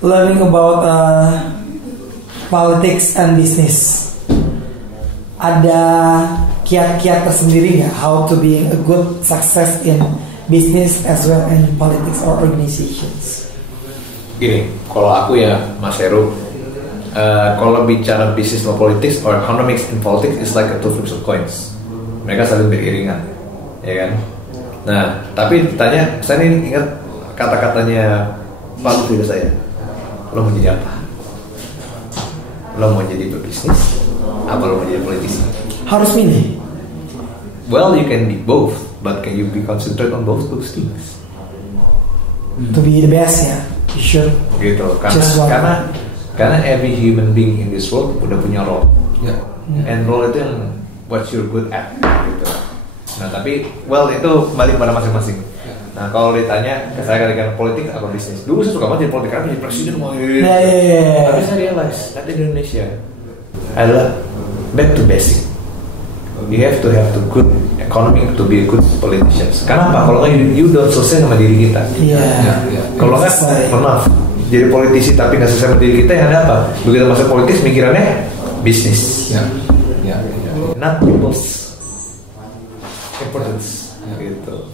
Learning about politics and business. Ada kiat-kiat tersendiri nggak how to be a good success in business as well in politics or organizations? Gini, kalau aku ya Mas Heru, kalau bicara bisnis atau politics or economics and politics is like a two flips of coins. Mereka saling beriringan, ya kan? Nah, tapi ditanya, saya ini ingat kata-katanya Pak Lutfi ke saya. Lo mau jadi apa? Lo mau jadi pebisnis? Apa lo mau jadi politisi? Harus milih. Well, you can be both, but can you be concentrate on both those things? To be the best ya, you should. Gitu, Just one. karena every human being in this world udah punya role. ya. And role itu yang what you're good at gitu. Nah tapi well itu balik pada masing-masing. Nah kalau ditanya ke saya kali-kali politik atau bisnis, dulu saya suka banget jadi politik karena jadi presiden mau gitu. Ya. Tapi saya realize nanti di Indonesia adalah back to basic. You have to good economy to be a good politician. Kenapa? Kalau nggak you don't selesai sama diri kita. Iya. Kalau nggak, maaf, jadi politisi tapi nggak selesai sama diri kita, yang ada apa? Begitu masuk politik mikirannya bisnis. Ya. Not people's importance gitu.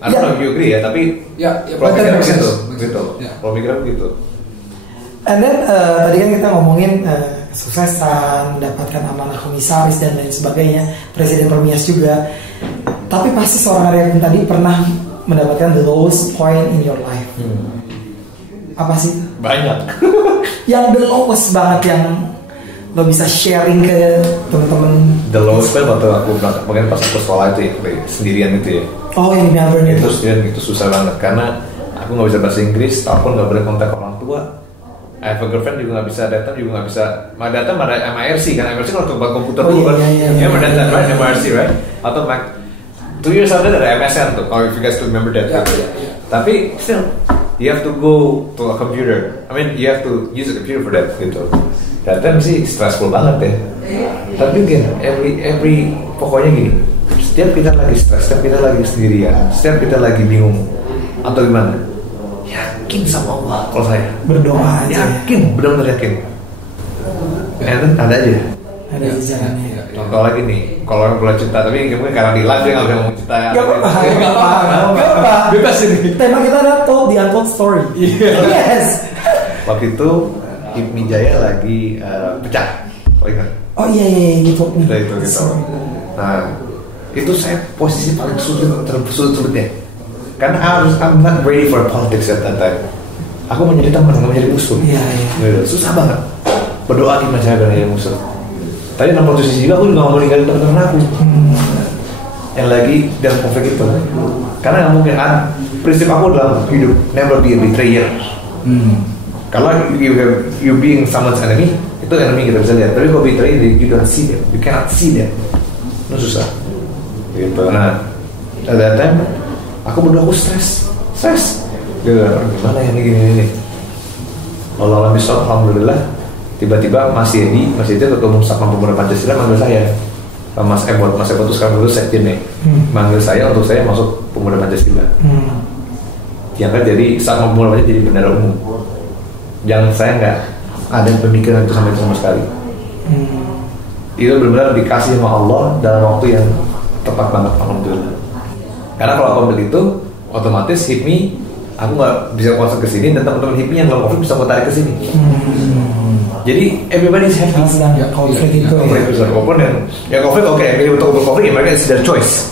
I don't know if you agree ya, tapi kalau mikirnya begitu, gitu. Kalau mikirnya begitu. And then tadi kan kita ngomongin kesuksesan, mendapatkan amanah komisaris dan lain sebagainya, Presiden Permias juga. Tapi pasti seorang Arya tadi pernah mendapatkan the lowest point in your life. Apa sih? Banyak. Yang the lowest banget yang lo bisa sharing ke teman-teman. The lowest point waktu aku berangkat, mungkin pas aku sekolah itu ya, sendirian itu ya. Oh yang di Melbourne itu sendirian itu susah banget karena aku nggak bisa bahasa Inggris, telepon nggak boleh kontak orang tua. I have a girlfriend juga nggak bisa datang, juga nggak bisa. Datang ada MIRC kan, MIRC kalau ke komputer dulu kan. Ya datang right, MIRC right? Atau 2 years after ada MSN tuh. Or if you guys still remember that. Tapi still you have to go to a computer. I mean you have to use a computer for that gitu. Datang sih stressful banget ya. Tapi again, every pokoknya gini. Setiap kita lagi stres, setiap kita lagi sendirian, setiap kita lagi bingung atau gimana, yakin sama Allah. Kalau saya berdoa aja. Yakin, benar-benar yakin. And ada aja. Ada jalannya. Contoh lagi nih, kalau orang boleh cerita, tapi mungkin karena di live dia nggak bisa ngomong cerita. Gak apa-apa. Bebas ini. Tema kita adalah told the untold story. Yes. Waktu itu Hipmi Jaya lagi pecah, kau ingat? Oh iya gitu. Itu. Nah, itu saya posisi paling sulit-sulitnya. Karena I'm not ready for politics at that time. Aku mau jadi teman, nggak mau jadi musuh. Iya. Susah banget. Berdoa gimana cara jadi musuh. Tapi dalam posisi juga aku juga nggak mau ninggalin teman-teman aku yang lagi dalam konflik itu. Karena nggak mungkin. Prinsip aku dalam hidup never be a betrayer. Kalau you being someone's enemy, itu enemy kita bisa lihat. Tapi kalau betrayer, you don't see them, you cannot see them. Itu susah. Gitu. Nah, at that time aku berdoa, aku stres. Gitu. Gimana ya ini gini. Allah bisa, alhamdulillah. Tiba-tiba Mas Edi Ketua Umum Sabang Pemuda Pancasila manggil saya. Mas Ebot itu sekarang itu sekjen nih. Manggil saya untuk saya masuk Pemuda Pancasila. Diangkat jadi Sabang Pemuda Pancasila jadi bendara umum. Yang saya nggak ada pemikiran itu sama sekali. Itu benar-benar dikasih sama Allah dalam waktu yang tepat banget, alhamdulillah. Karena kalau konflik itu otomatis Hipmi, aku nggak bisa konsen ke sini dan teman-teman Hipmi yang kalau konflik bisa aku tarik ke sini. Jadi everybody's happy. Konflik itu. Walaupun yang konflik oke, milih untuk konflik ya mereka is their choice.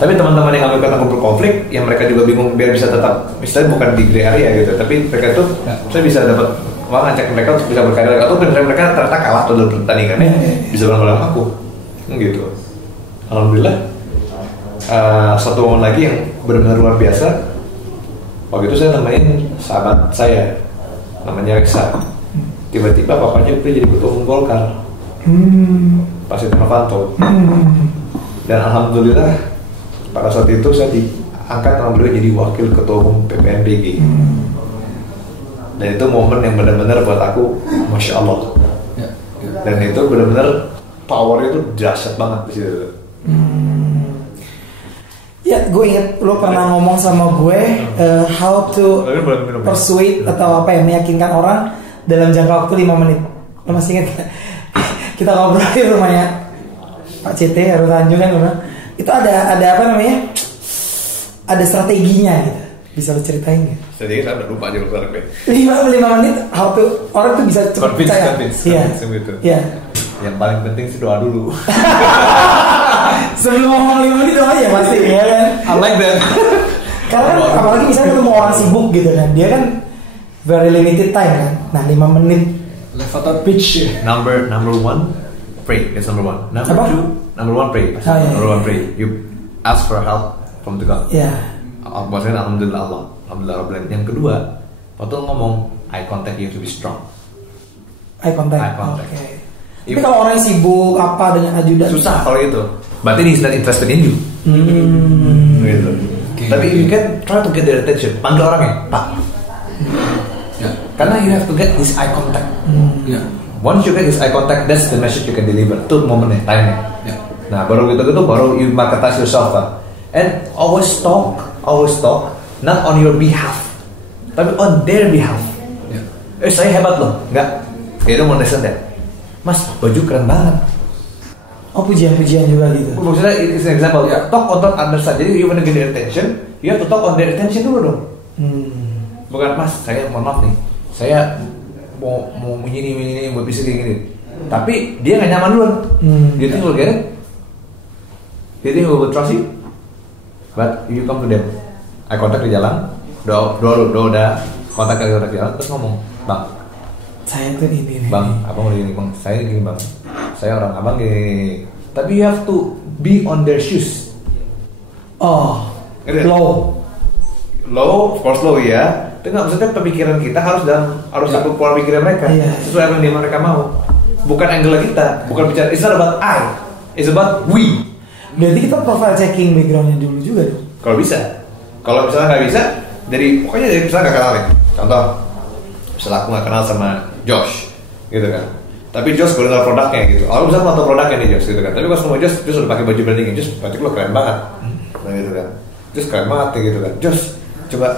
Tapi teman-teman yang ngambil kata konflik, yang mereka juga bingung biar bisa tetap, misalnya bukan di gray area gitu, tapi mereka tuh saya bisa dapat ngajak mereka untuk bisa berkarya atau mereka ternyata kalah atau dalam pertandingannya bisa bareng-bareng aku, gitu. Alhamdulillah. satu momen lagi yang benar-benar luar biasa. Waktu itu saya nemenin sahabat saya namanya Reksa. Tiba-tiba papanya udah jadi ketua umum Golkar. Pak Setia Novanto. Dan alhamdulillah pada saat itu saya diangkat sama beliau jadi wakil ketua umum PPNBG. Dan itu momen yang benar-benar buat aku Masya Allah. Dan itu benar-benar powernya itu dahsyat banget di situ. Ya, gue inget lo pernah ngomong sama gue how to persuade atau apa ya, meyakinkan orang dalam jangka waktu 5 menit. Lo masih inget gak? Kita ngobrol di rumahnya Pak CT Heru Tanjung kan, itu ada apa namanya? Ada strateginya gitu. Bisa lo ceritain nggak? Jadi saya udah lupa aja sekarang deh. 5 menit how to orang tuh bisa cepat percaya. Iya. Iya. Yang paling penting sih doa dulu. Sebelum ngomong 5 menit doa ya pasti ya kan. I like that. Karena kan, apalagi misalnya ketemu orang sibuk gitu kan, dia kan very limited time kan. Nah 5 menit. Elevator pitch. Number one, pray. That's number one. Number one, pray. Number one, pray. You ask for help from the God. Iya. Maksudnya alhamdulillah Allah, alhamdulillah Rabbil. Yang kedua, waktu ngomong eye contact you to be strong. Eye contact. Okay. Tapi kalau orang yang sibuk apa dengan ajudan susah kalau itu. Berarti he's not interested in you. Gitu. Okay. Tapi you can try to get their attention. Panggil orangnya, Pak. Karena you have to get his eye contact. Once you get his eye contact, that's the message you can deliver. Itu momennya, time-nya. Nah, baru baru you marketize yourself kan. And always talk, not on your behalf, tapi on their behalf. Saya hebat loh, enggak? Kayak itu mau listen deh. Mas, baju keren banget. Oh, pujian-pujian juga gitu. Maksudnya it's an example. Talk on top understand. Jadi you wanna get their attention, you have to talk on their attention dulu dong. Bukan, Mas, saya mohon maaf nih, saya mau ini buat bisa kayak gini. Tapi dia nggak nyaman dulu. Dia tinggal get it. Dia tinggal trust you. But you come to them, eye contact di jalan, doa udah, kontak jalan, terus ngomong, Bang, saya tuh ini nih. Bang, abang mau gini, Bang, saya gini Bang, saya orang abang gini. Tapi you have to be on their shoes. Oh, low, of course low ya. Tapi nggak maksudnya pemikiran kita harus ikut pola pikiran mereka, sesuai apa yang mereka mau. Bukan angle kita, bukan bicara. It's not about I, it's about we. Berarti kita profile checking backgroundnya dulu juga dong. Kalau bisa, kalau misalnya nggak bisa, pokoknya dari misalnya nggak kenal nih. Contoh, misalnya aku nggak kenal sama Josh, gitu kan. Tapi Josh gue kenal produknya gitu. Aku misalnya nonton produknya nih Josh, gitu kan. Tapi pas sama Josh udah pakai baju branding, Josh berarti lo keren banget, nah gitu kan. Josh keren banget gitu kan. Josh, coba,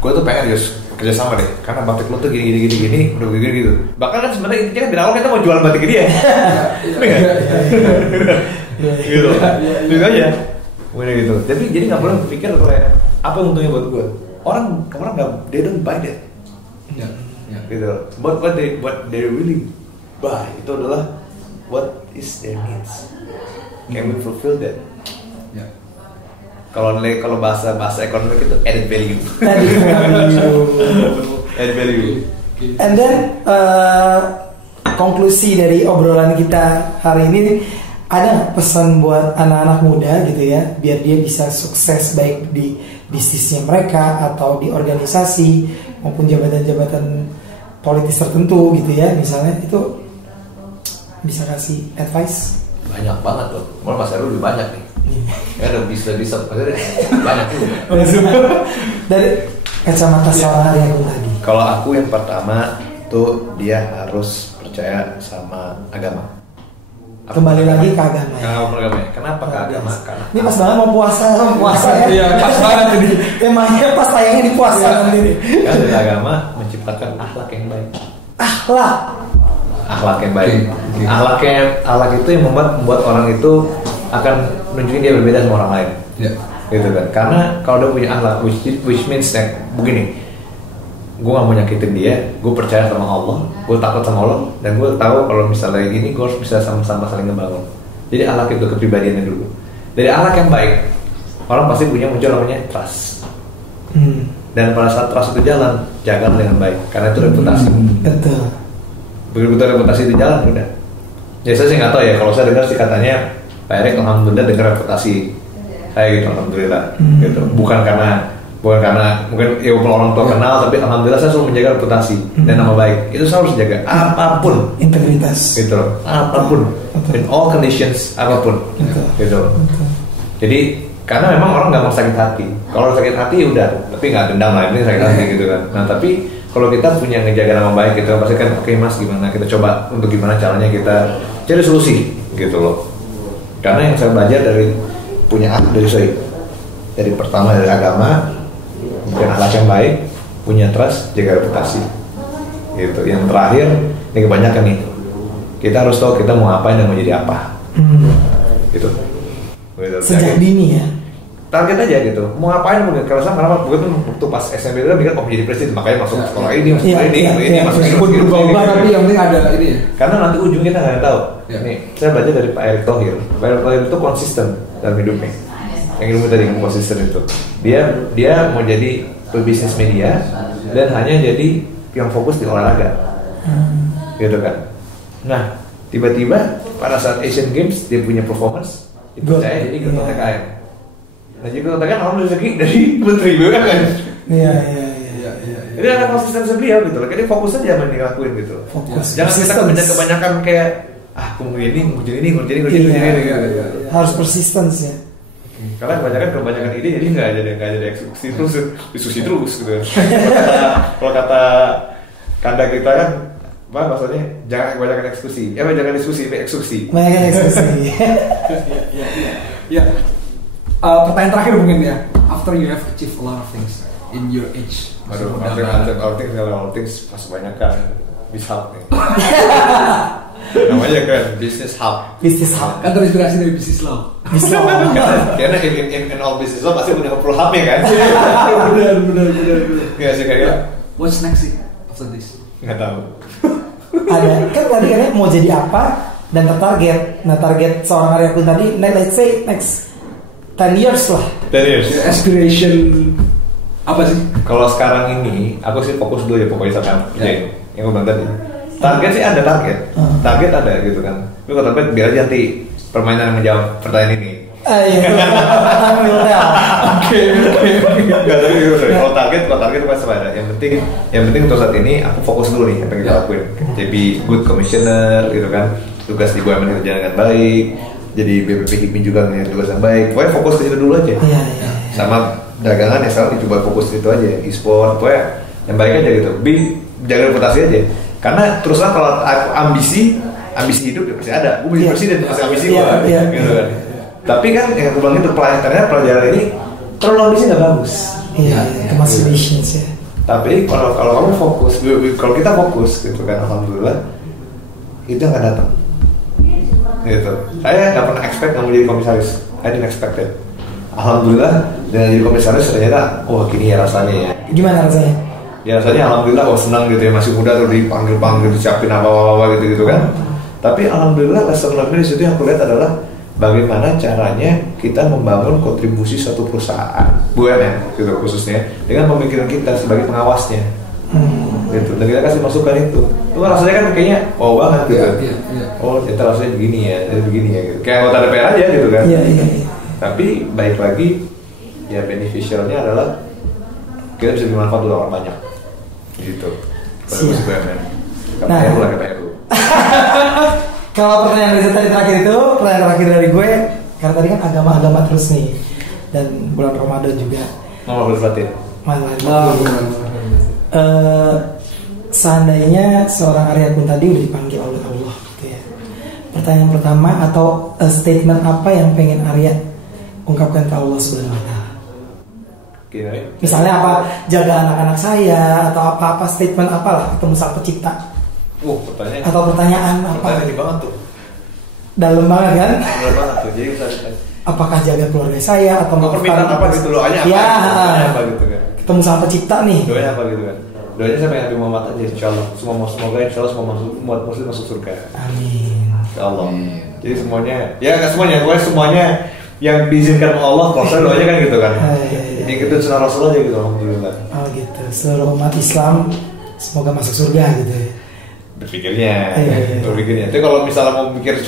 gue tuh pengen Josh kerja sama deh, karena batik lo tuh gini, udah gini gitu. Bahkan kan sebenarnya intinya kan dari awal kita mau jual batik ke dia. Gitu, gitu aja, udah gitu. Jadi nggak boleh berpikir kayak apa untungnya buat gue. Orang nggak, they don't buy that. Gitu. But what they really buy itu adalah what is their needs. Can we fulfill that? Kalau bahasa ekonomi itu added value. Added value. And then konklusi dari obrolan kita hari ini, ada pesan buat anak-anak muda gitu ya, biar dia bisa sukses baik di bisnisnya mereka atau di organisasi maupun jabatan-jabatan politis tertentu gitu ya, misalnya itu bisa kasih advice? Banyak banget tuh, malah Mas Heru lebih banyak nih. Ya udah bisa maksudnya banyak tuh. Dari kacamata seorang Arya tadi. Kalau aku yang pertama tuh dia harus percaya sama agama. Kembali lagi ke agama. Kenapa ke agama? Karena ini pas banget mau puasa ya. Iya, pas banget ini. Emangnya pas tayangnya di puasa nanti nih. Karena agama menciptakan akhlak yang baik. Akhlak yang baik. Akhlak itu yang membuat orang itu akan nunjukin dia berbeda sama orang lain. Gitu kan. Karena kalau dia punya akhlak, which means that begini, gue gak mau nyakitin dia, gue percaya sama Allah, gue takut sama Allah, dan gue tahu kalau misalnya gini gue harus bisa sama-sama saling ngebangun. Jadi akhlak itu kepribadiannya dulu. Dari akhlak yang baik, orang pasti punya muncul namanya trust. Dan pada saat trust itu jalan, jaga dengan baik, karena itu reputasi. Betul. Begitu reputasi itu jalan, udah. Ya saya sih nggak tahu ya, kalau saya dengar sih katanya Pak Erik alhamdulillah dengar reputasi Saya gitu, alhamdulillah. Gitu. Bukan karena mungkin ya orang tua kenal, tapi alhamdulillah saya selalu menjaga reputasi dan nama baik. Itu saya harus jaga apapun, integritas. gitu, apapun, in all conditions, apapun, gitu. Jadi karena memang orang nggak mau sakit hati. Kalau sakit hati udah, tapi nggak dendam lah, ini sakit hati gitu kan. Nah tapi kalau kita punya ngejaga nama baik gitu, pasti kan oke mas gimana kita coba untuk gimana caranya kita cari solusi gitu loh. Karena yang saya belajar dari punya dari pertama dari agama, punya akhlak yang baik, punya trust, jaga reputasi. Gitu. Yang terakhir ini kebanyakan nih, kita harus tahu kita mau ngapain dan mau jadi apa. Gitu. Sejak dini ya. Target aja gitu, mau ngapain mungkin. Kalau saya kenapa begitu waktu pas SMP itu mikir menjadi presiden, makanya masuk sekolah ini, masuk sekolah ini, masuk sekolah ini. Tapi yang penting ada ini ya. Karena nanti ujungnya kita nggak tahu. Nih, saya belajar dari Pak Erick Thohir. Pak Erick Thohir itu konsisten dalam hidupnya. Yang ilmu tadi yang konsisten itu. Dia mau jadi pebisnis media dan hanya jadi yang fokus di olahraga. Gitu kan. Nah, tiba-tiba pada saat Asian Games dia punya performance, dipercaya jadi ketua TKN. Nah, jadi ketua TKN alhamdulillah rezeki dari menteri BUMN. Iya. Jadi ada konsistensi beliau gitu loh. Jadi fokus aja sama yang dilakuin gitu. Fokus. Jangan kita kebanyakan kayak aku mau ini, gitu. Harus persistence ya. Karena kebanyakan ide jadi nggak jadi eksekusi terus gitu. Kalau kata kanda kita kan apa maksudnya jangan kebanyakan eksekusi. Jangan diskusi, eksekusi. Banyakan eksekusi. Ya. Pertanyaan terakhir mungkin ya. After you have achieved a lot of things in your age. Aduh, all things pas kebanyakan Bishop nih. Namanya kan business hub. Kan terinspirasi dari bisnis law. Karena in all business law pasti punya perlu hub ya kan. Benar. Iya sih kayak. What's next sih after this? Nggak tahu. Ada kan tadi katanya mau jadi apa dan tertarget. Nah target seorang Arya Kun tadi, let's say next 10 years lah. 10 years. Aspiration apa sih? Kalau sekarang ini aku sih fokus dulu ya pokoknya sama yang aku bilang tadi. Target sih ada target ada gitu kan. Tapi kalau target biar aja nanti permainan menjawab pertanyaan ini. Iya. Oke. Enggak tapi kalau target pasti ada. Yang penting untuk saat ini aku fokus dulu nih apa yang kita lakuin. Jadi good commissioner gitu kan. Tugas di BUMN kita jalan dengan baik. Jadi BPP HIPMI juga ngelihat tugas yang baik. Pokoknya fokus ke situ dulu aja. Iya. Sama dagangan ya sekarang coba fokus ke situ aja. E-sport pokoknya yang baik aja gitu. Jaga reputasi aja. Karena teruslah kalau ambisi hidup ya pasti ada. Gue jadi presiden masih ambisi gue, gitu kan. Tapi kan yang aku bilang itu pelajaran ini terlalu ambisi nggak bagus. Iya, termasuk visions ya. Tapi kalau kamu fokus, kalau kita fokus gitu kan, alhamdulillah itu akan datang. Gitu. Saya nggak pernah expect nggak mau jadi komisaris. I didn't expect it. Alhamdulillah dengan jadi komisaris ternyata, gini ya rasanya ya. Gimana rasanya? Ya rasanya alhamdulillah senang gitu ya, masih muda tuh dipanggil disiapin apa gitu kan. Tapi alhamdulillah lesson learned di situ yang aku lihat adalah bagaimana caranya kita membangun kontribusi satu perusahaan BUMN gitu khususnya dengan pemikiran kita sebagai pengawasnya. Gitu. Dan kita kasih masukan itu rasanya kan kayaknya banget gitu. Ternyata rasanya begini ya gitu. Kayak anggota DPR aja gitu kan. Iya. Tapi baik lagi ya beneficialnya adalah kita bisa bermanfaat untuk orang banyak gitu. Kontribusi BUMN. KPRU. Kalau pertanyaan tadi terakhir itu, pertanyaan terakhir dari gue, karena tadi kan agama terus nih, dan bulan Ramadan juga. Mau berbatin. Seandainya seorang Arya Kun tadi udah dipanggil oleh Allah, gitu ya. Pertanyaan pertama atau statement apa yang pengen Arya ungkapkan ke Allah Subhanahu Wa Taala? Misalnya apa? Jaga anak-anak saya atau apa statement apalah ketemu Sang Pencipta. Pertanyaan. Atau pertanyaan apa? Pertanyaan banget tuh. Dalam banget kan? Dalam banget tuh. Jadi apakah jaga keluarga saya atau permintaan apa gitu doanya apa? Ya, apa gitu kan? Ketemu Sang Pencipta nih. Doanya apa gitu kan? Doanya saya pengen Nabi Muhammad aja, insyaallah. Semoga insyaallah semua umat muslim masuk surga. Amin. Insyaallah. Jadi semuanya, ya nggak semuanya, gue semuanya yang diizinkan Allah. Kalau saya doanya kan gitu kan. Ini gitu sunnah Rasul aja gitu, alhamdulillah. Gitu. Seluruh umat Islam semoga masuk surga gitu ya. Berpikirnya. Tapi kalau misalnya mau mikir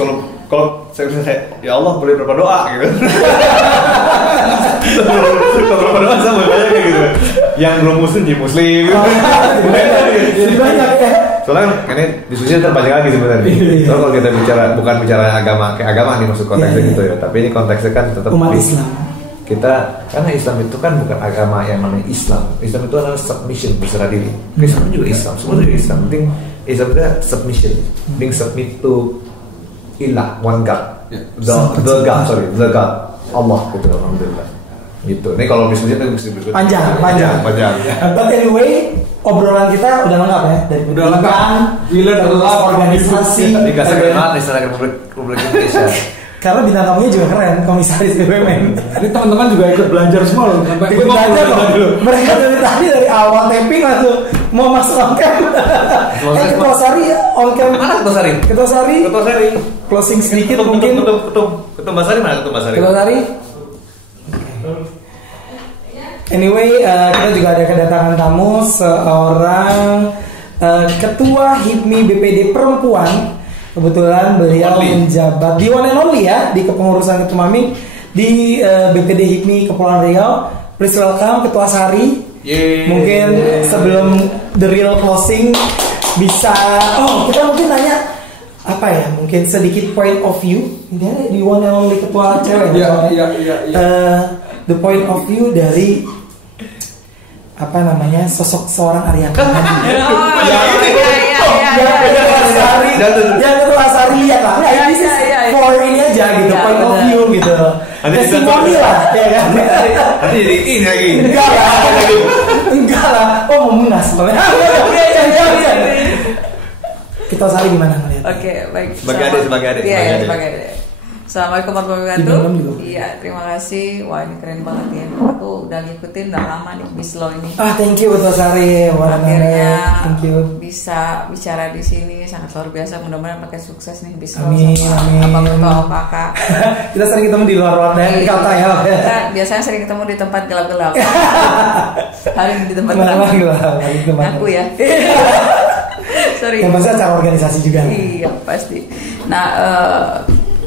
kalau saya ya Allah boleh berapa doa gitu. Beberapa doang sama kayak gitu. Yang belum muslim jadi muslim. Jadi banyak ya. Soalnya kan ini diskusinya terpanjang lagi sebenarnya. Soalnya kalau kita bukan bicara agama kayak agama nih maksud konteksnya gitu ya. Tapi ini konteksnya kan tetap umat Islam. Kita karena Islam itu kan bukan agama yang namanya Islam. Islam itu adalah submission, berserah diri. Islam juga Islam, semua juga Islam. Penting Islam itu submission, being submit to ilah, one God, the God, Allah gitu alhamdulillah. Gitu. Ini kalau diskusi itu mesti panjang. But anyway, obrolan kita udah lengkap ya dari udah lengkap. Gila organisasi. Dikasih kenal Istilah Republik Indonesia. Karena bintang tamunya juga keren, komisaris BUMN. Ini teman-teman juga ikut belajar semua loh. Sampai ikut belajar loh. Mereka dari awal taping langsung mau masuk on cam. Ketua Sari on cam. Mana Ketua Sari? Ketua Sari. Closing sedikit mungkin. Ketua Mbak Sari mana Ketua Mbak Sari? Ketua Sari. Anyway, kita juga ada kedatangan tamu seorang Ketua HIPMI BPD Perempuan. Kebetulan beliau menjabat di one and only ya di kepengurusan Ketumami di BPD HIPMI Kepulauan Riau. Please welcome Ketua Sari. Mungkin sebelum the real closing bisa kita mungkin nanya apa ya, mungkin sedikit point of view ini di one and only ketua cewek. The point of view dari apa namanya sosok seorang Arya Jangan Ketua Sari lihat lah. Ini for ini aja gitu, point of view gitu. Testimoni lah, ya kan? Nanti jadi ini lagi. Enggak lah. Oh mau munas. Ketua Sari gimana ngeliat? Oke, baik. Sebagai adik. Iya, sebagai adik. Assalamualaikum warahmatullahi wabarakatuh. Iya, terima kasih. Wah, ini keren banget ya. Aku udah ngikutin udah lama nih Bislo ini. Thank you Ketua Sari. Akhirnya thank you. Bisa bicara di sini sangat luar biasa. Mudah-mudahan makin sukses nih Bislo. Amin. Apa ketua kakak. Kita sering ketemu di luar dan di kota ya. Kita biasanya sering ketemu di tempat gelap-gelap. Hari ini di tempat gelap. Aku ya. Sorry. Yang pasti acara organisasi juga. Iya pasti. Nah,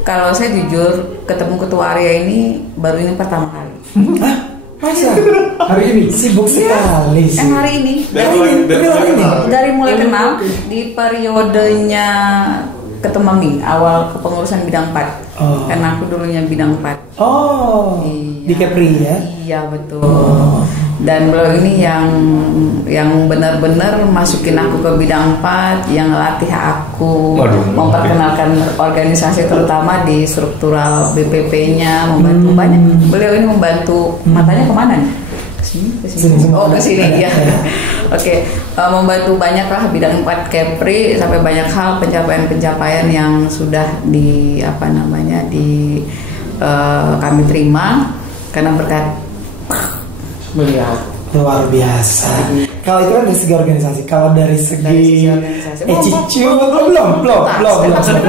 kalau saya jujur ketemu Ketua Arya ini baru ini pertama kali. Masa? Hari ini sibuk sekali sih. Hari ini. Dari mulai kenal di periodenya Ketumami awal kepengurusan bidang 4. Karena aku dulunya bidang 4. Di Kepri ya? Iya betul. Dan beliau ini yang benar-benar masukin aku ke bidang 4, yang latih aku memperkenalkan organisasi terutama di struktural BPP-nya, membantu banyak. Beliau ini membantu, matanya kemana nih? Kesini. Oh kesini ya. Oke, membantu banyak lah bidang 4 Kepri sampai banyak hal pencapaian-pencapaian yang sudah kami terima karena berkat beliau luar biasa. Kalau itu kan dari segi organisasi, kalau dari segi attitude belum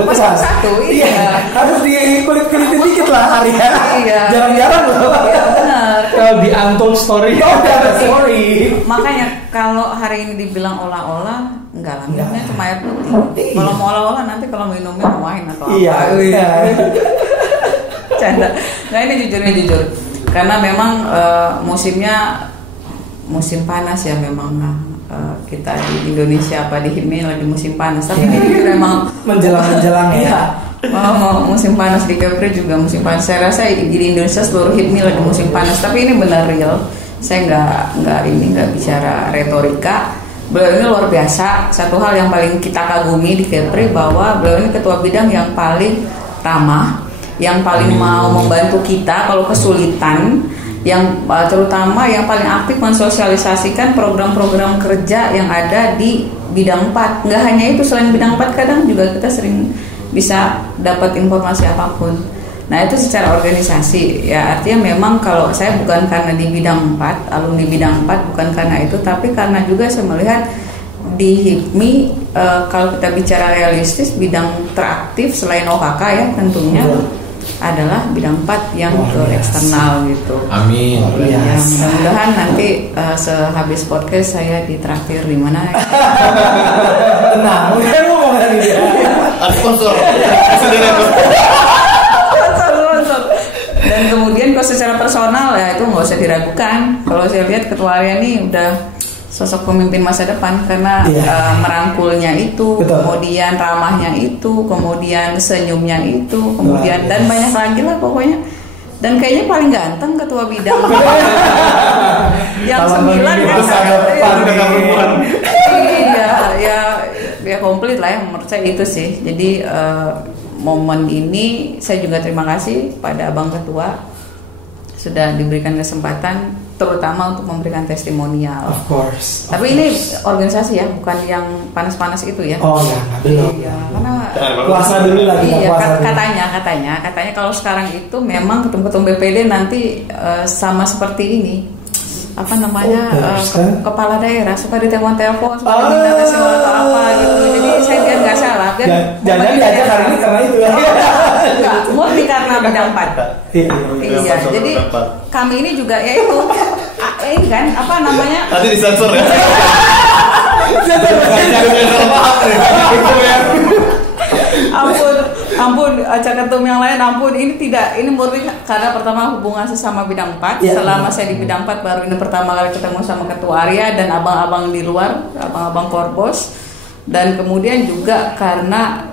satu. Iya. Harus dikulit-kulitin dikit lah Arya. Iya. Jarang-jarang loh. Iya benar. Kalau di untold story. Makanya kalau hari ini dibilang olah-olah, enggak lah. Minumnya cuma air putih. Kalau mau olah-olah nanti kalau minumnya mau wine atau apa. Iya. Canda. Nah ini jujur. Karena memang musim panas ya memang kita di Indonesia di HIPMI lagi musim panas. Tapi ini memang menjelang ya. Musim panas di Kepri juga musim panas. Saya rasa di Indonesia seluruh HIPMI lagi musim panas. Tapi ini benar real. Saya nggak bicara retorika. Beliau ini luar biasa. Satu hal yang paling kita kagumi di Kepri bahwa beliau ini ketua bidang yang paling ramah, yang paling mau membantu kita kalau kesulitan, yang terutama yang paling aktif mensosialisasikan program-program kerja yang ada di bidang 4. Nggak hanya itu, selain bidang 4 kadang juga kita sering bisa dapat informasi apapun. Nah itu secara organisasi ya, artinya memang kalau saya bukan karena di bidang 4, alumni bidang 4 bukan karena itu, tapi karena juga saya melihat di HIPMI kalau kita bicara realistis, bidang teraktif selain OKK ya tentunya adalah bidang 4 yang ke eksternal gitu. Amin. Ya, mudah-mudahan nanti sehabis podcast saya ditraktir di mana. Tenang, kan ngomong tadi dia. Sponsor. Dan kemudian kalau secara personal ya itu nggak usah diragukan. Kalau saya lihat Ketua Arya ini udah sosok pemimpin masa depan karena merangkulnya itu, kemudian ramahnya itu, kemudian senyumnya itu, kemudian dan banyak lagi lah pokoknya. Dan kayaknya paling ganteng ketua bidang. Yang 9 kan ya komplit lah ya menurut saya itu sih. Jadi momen ini saya juga terima kasih pada Abang Ketua sudah diberikan kesempatan terutama untuk memberikan testimonial. Of course. Tapi ini organisasi ya, bukan yang panas-panas itu ya. Oh ya, belum. Iya, karena puasa dulu lagi. Iya, katanya kalau sekarang itu memang ketum-ketum BPD nanti sama seperti ini. Apa namanya kepala daerah suka ditelepon-telepon, suka diminta testimonial atau apa gitu. Jadi saya biar nggak salah. Jangan diajak hari ini karena itu ya. Enggak, murni karena bidang 4. Iya, jadi kami ini juga ya itu ini kan apa namanya? Nanti disensor ya. Ampun, caketum yang lain ampun, ini tidak, ini murni karena pertama hubungan sesama bidang 4. Selama saya di bidang 4 baru ini pertama kali ketemu sama Ketua Arya dan abang-abang di luar, abang-abang Korbos. Dan kemudian juga karena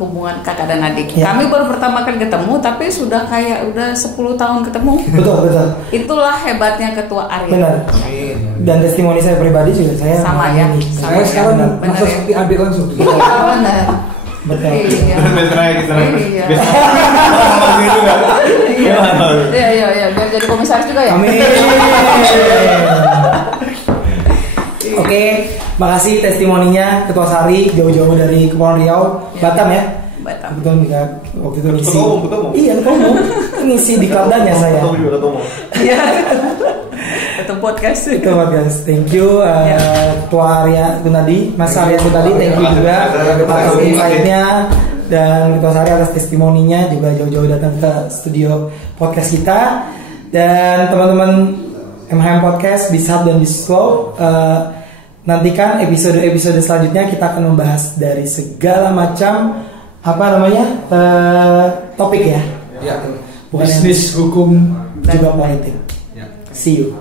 hubungan kakak dan adik. Kami baru pertama kali ketemu tapi sudah kayak udah 10 tahun ketemu. Betul. Itulah hebatnya Ketua Arya. Benar. Dan testimoni saya pribadi juga saya sama ya. Saya sekarang merasa seperti adik langsung. Benar. Betul. Iya. Iya. Biar jadi komisaris juga ya. Amin. Oke, makasih testimoninya Ketua Sari jauh-jauh dari Kepulauan Riau, Batam ya. Batam. Betul juga waktu itu ngisi. Ketemu. Iya, ketemu. Ngisi di Kaldanya saya. Ketemu. Iya. Itu podcast. Itu podcast. Thank you Ketua Arya itu tadi, Mas Arya itu tadi. Thank you juga atas insight-nya dan Ketua Sari atas testimoninya juga jauh-jauh datang ke studio podcast kita. Dan teman-teman MHM Podcast, Bishab dan Bisflow, nantikan episode selanjutnya kita akan membahas dari segala macam topik ya. Ya. Bukan Bisnis, hukum, juga politik. Ya. See you.